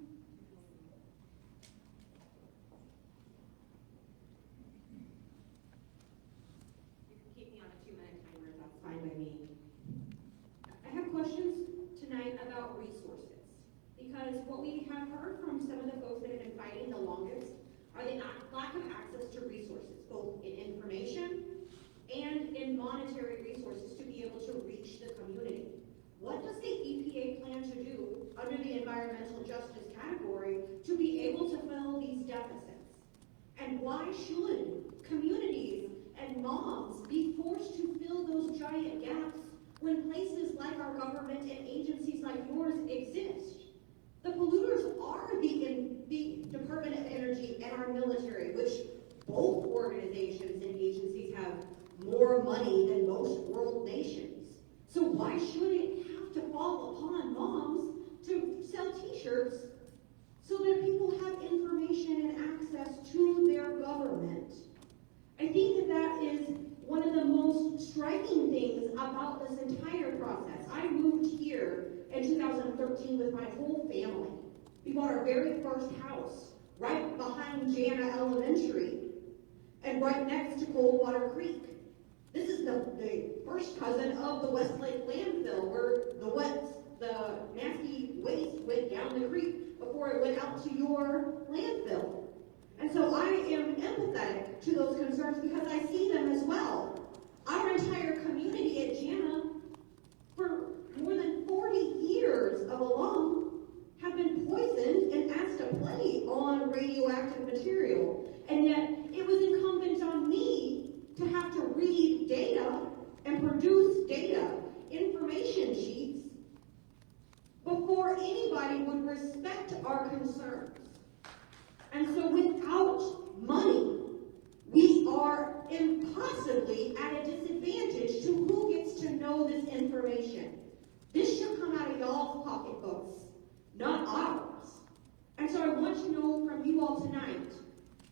You can keep me on a 2-minute timer, that's fine by me. I have questions tonight about resources, because what we have heard from some of the folks that have been fighting the longest are the lack of access to resources, both in information and in monetary resources to be able to reach the community. What does the EPA plan to do under the environmental justice category to be able to fill these deficits? And why should communities and moms be forced to fill those giant gaps when places like our government and agencies like yours exist? The polluters are the Department of Energy and our military, which both organizations and agencies have more money than most world nations. So why should it have to fall upon moms to sell t-shirts so that people have information and access to their government? I think that is one of the most process. I moved here in 2013 with my whole family. We bought our very first house right behind Jana Elementary and right next to Coldwater Creek. This is the first cousin of the Westlake Landfill, where the nasty waste went down the creek before it went out to your landfill. And so I am empathetic to those concerns because I see them as well. Our entire community at Jana, for more than 40 years of alum, have been poisoned and asked to play on radioactive material. And yet, it was incumbent on me to have to read data and produce data, information sheets, before anybody would respect our concerns. And so without money, we are impossibly at a disadvantage to who gets to know this information. This should come out of y'all's pocketbooks, not ours. And so I want to know from you all tonight,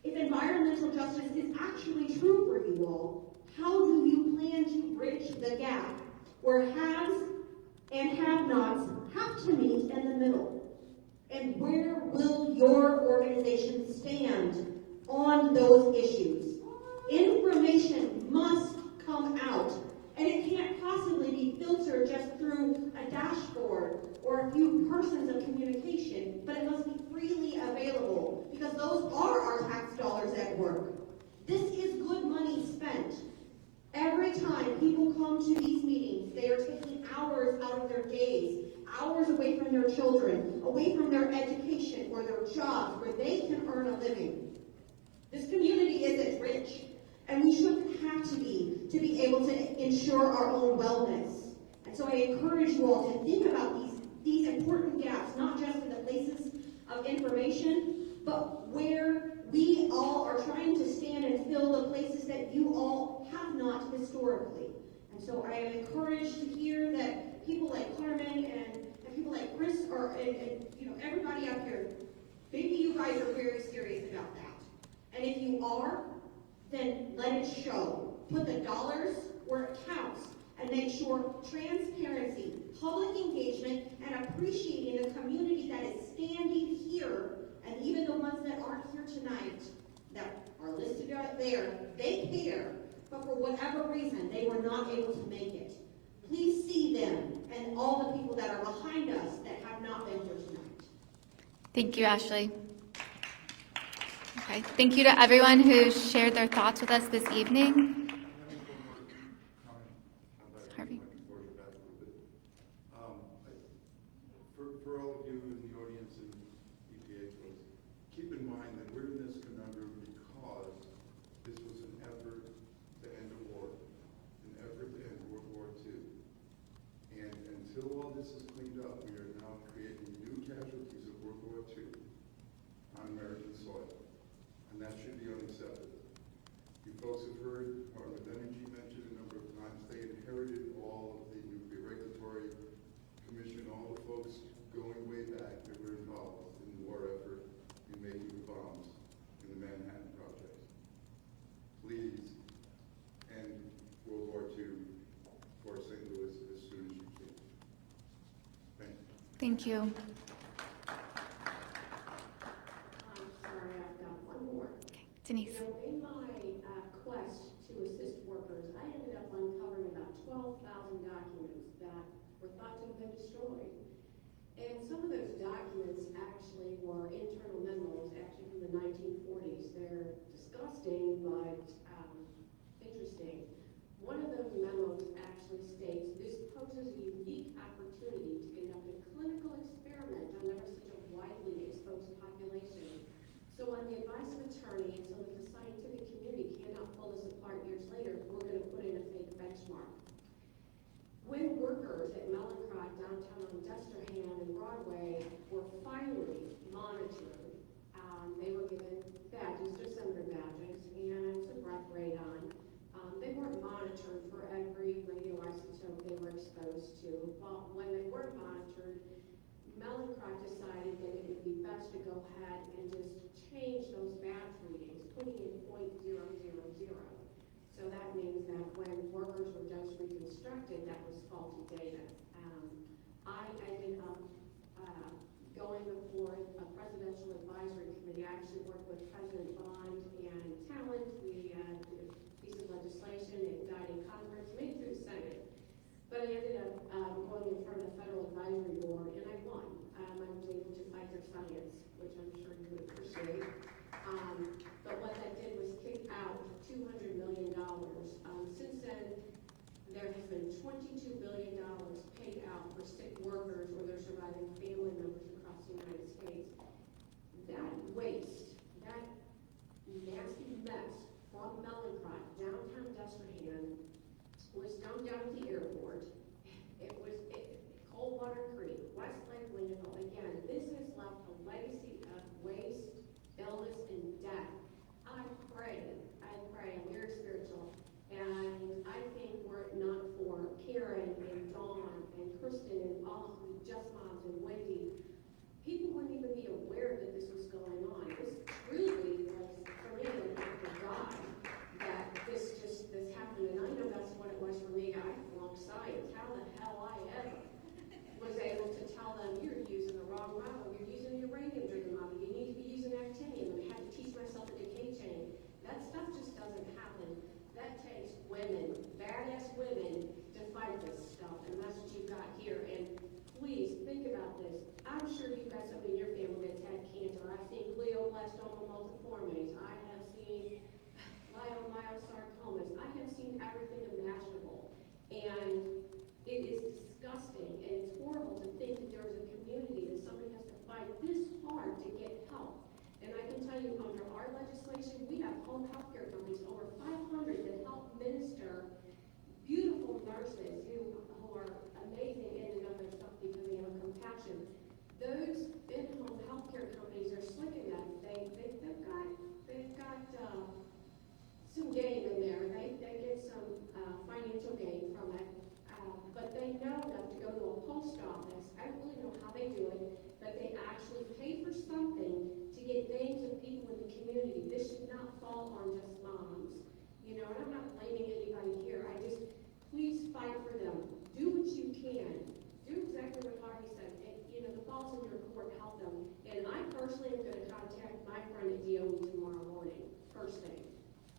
if environmental justice is actually true for you all, how do you plan to bridge the gap where haves and have-nots have to meet in the middle? And where will your organization stand on those issues? Information must come out, and it can't possibly be filtered just through a dashboard or a few persons of communication, but it must be freely available, because those are our tax dollars at work. This is good money spent. Every time people come to these meetings, they are taking hours out of their days, hours away from their children, away from their education or their jobs where they can earn a living. This community isn't rich, and we shouldn't have to be able to ensure our own wellness. And so I encourage you all to think about these important gaps, not just in the places of information, but where we all are trying to stand and fill the places that you all have not historically. And so I am encouraged to hear that people like Carmen and people like Chris and everybody up here, maybe you guys are very serious about that. And if you are, then let it show. Put the dollars where it counts and make sure transparency, public engagement, and appreciating the community that is standing here, and even the ones that aren't here tonight, that are listed right there, they care, but for whatever reason, they were not able to make it. Please see them and all the people that are behind us that have not been here tonight. Thank you, Ashley. Okay, thank you to everyone who shared their thoughts with us this evening. Harvey. For all of you in the audience and EPA folks, keep in mind that we're in this conundrum because this was an effort to end a war, an effort to end World War II. And until all this is cleaned up, we are now creating new casualties of World War II on American soil. And that should be unacceptable. You folks have heard Department of Energy mentioned a number of times. They inherited all of the Nuclear Regulatory Commission, all the folks going way back that were involved in the war effort in making the bombs in the Manhattan Project. Please end World War II for St. Louis as soon as you can. Thank you. Thank you. I'm sorry, I've got one more. Denise. You know, in my quest to assist workers, I ended up uncovering about 12,000 documents that were thought to have been destroyed. And some of those documents actually were internal memos, actually from the 1940s. They're disgusting, but interesting. One of those memos actually states, this poses a unique opportunity to conduct a clinical experiment on never such a widely exposed population. So on the advice of attorney, and so that the scientific community cannot pull this apart years later, we're going to put in a fake benchmark. When workers at Mellencrot, downtown on Desterham and Broadway were filing So that means that when workers were just reconstructed, that was faulty data. I ended up going before a presidential advisory committee. I actually worked with President Bond and Talent. We did a piece of legislation, it died in conference, made it through the Senate. But I ended up going in front of the Federal Advisory Board, and I won. I was able to fight their science, which I'm sure you would appreciate. But what that did was kick out $200 million. Since then, there has been $22 billion paid out for sick workers or their surviving family members across the United States. That waste, that nasty mess from Mellencrot, downtown Destrehan, was dumped down at the airport. It was Coldwater Creek, Westlake, Landfill. Again, this has left a legacy of waste, illness, and death. I pray, I'm very spiritual, and I think were it not for Karen and Dawn and Kristen and all of the Just Moms and Wendy, people wouldn't even be aware that this was going on. This truly was, for me, an act of God that this happened, and I know that's what it was for me. I flung science. How the hell I ever was able to tell them, you're using the wrong model, you're using the uranium-driven model, you need to be using actinium, and I had to teach myself the decay chain. That stuff just doesn't happen. That takes women, badass women, to fight this stuff, and that's what you've got here. And please, think about this. I'm sure you've got somebody in your family that's had cancer. I've seen glioblastoma multiformes. I have seen leiomyosarcomas. I have seen everything imaginable. And it is disgusting, and it's horrible to think that there is a community that somebody has to fight this hard to get help. And I can tell you, under our legislation, we have home health care companies, over 500, that help minister beautiful nurses who are amazing in and of themselves because they have compassion. Those in-home health care companies are slick enough. They've got some gain in there. They get some financial gain from it. But they know enough to go to a post office. I don't really know how they do it, but they actually pay for something to get names of people in the community. This should not fall on just moms. You know, and I'm not blaming anybody here. I just, please fight for them. Do what you can. Do exactly what Harvey said. And, you know, the ball's in your court, help them. And I personally am going to contact my friend at DOE tomorrow morning, first thing.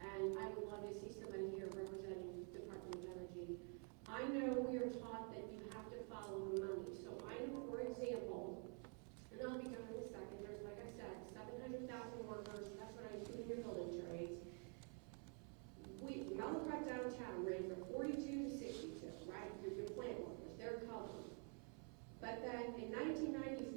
And I would love to see somebody here representing Department of Energy. I know we are taught that you have to follow the money. So I know, for example, and I'll be done in a second, there's, like I said, 700,000 workers, that's what I include in your building trades. Mellencrot downtown ran from 42 to 62, right? Your plant workers, they're covered. But then in 1995,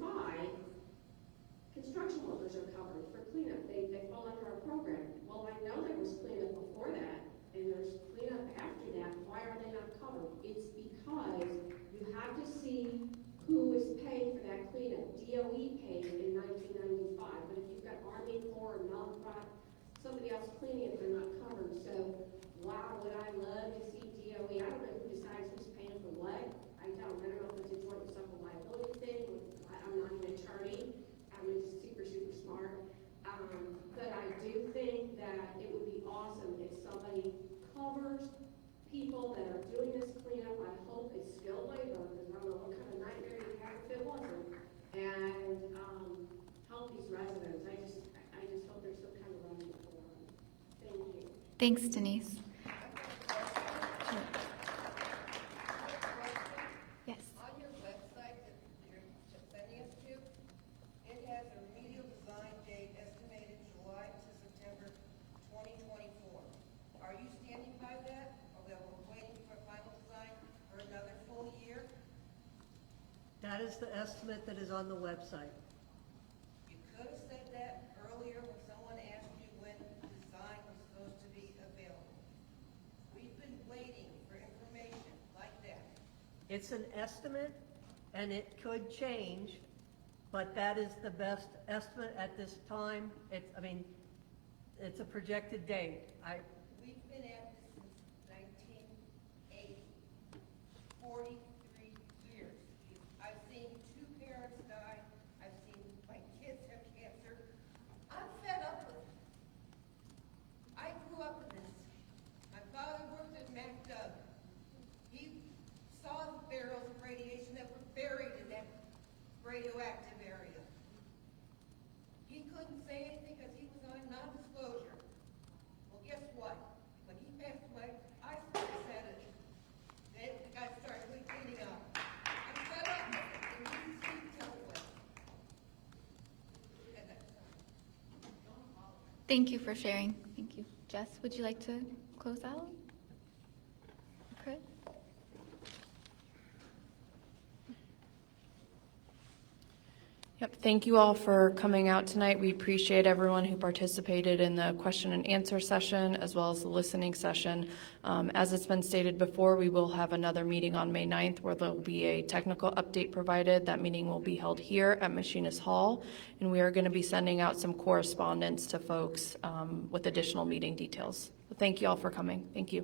construction workers are covered for cleanup. They fall under our program. Well, I know there was cleanup before that, and there's cleanup after that. Why are they not covered? It's because you have to see who is paying for that cleanup. DOE paid in 1995, but if you've got Army Corps and Mellencrot, somebody else cleaning it, they're not covered. So, wow, would I love to see DOE. I don't know who decides who's paying for what. I don't know if it's a joint and several liability thing. I'm not an attorney. I'm just super smart. But I do think that it would be awesome if somebody covers people that are doing this cleanup. I hope it's skilled labor, because I don't know what kind of nightmare you have if it wasn't. And help these residents. I just hope there's some kind of remedy for them. Thank you. Thanks, Denise. Yes. On your website that you're sending us to, it has a remedial design date estimated July to September 2024. Are you standing by that? Or that we're waiting for final design for another full year? That is the estimate that is on the website. You could have said that earlier when someone asked you when the design was supposed to be available. We've been waiting for information like that. It's an estimate, and it could change, but that is the best estimate at this time. It's a projected date. We've been at this since 1980, 43 years. I've seen 2 parents die. I've seen my kids have cancer. I'm fed up with it. I grew up in this. My father Thank you for sharing. Thank you. Jess, would you like to close out? Chris? Yep, thank you all for coming out tonight. We appreciate everyone who participated in the question and answer session as well as the listening session. As it's been stated before, we will have another meeting on May 9th where there'll be a technical update provided. That meeting will be held here at Machinist Hall, and we are going to be sending out some correspondence to folks with additional meeting details. Thank you all for coming. Thank you.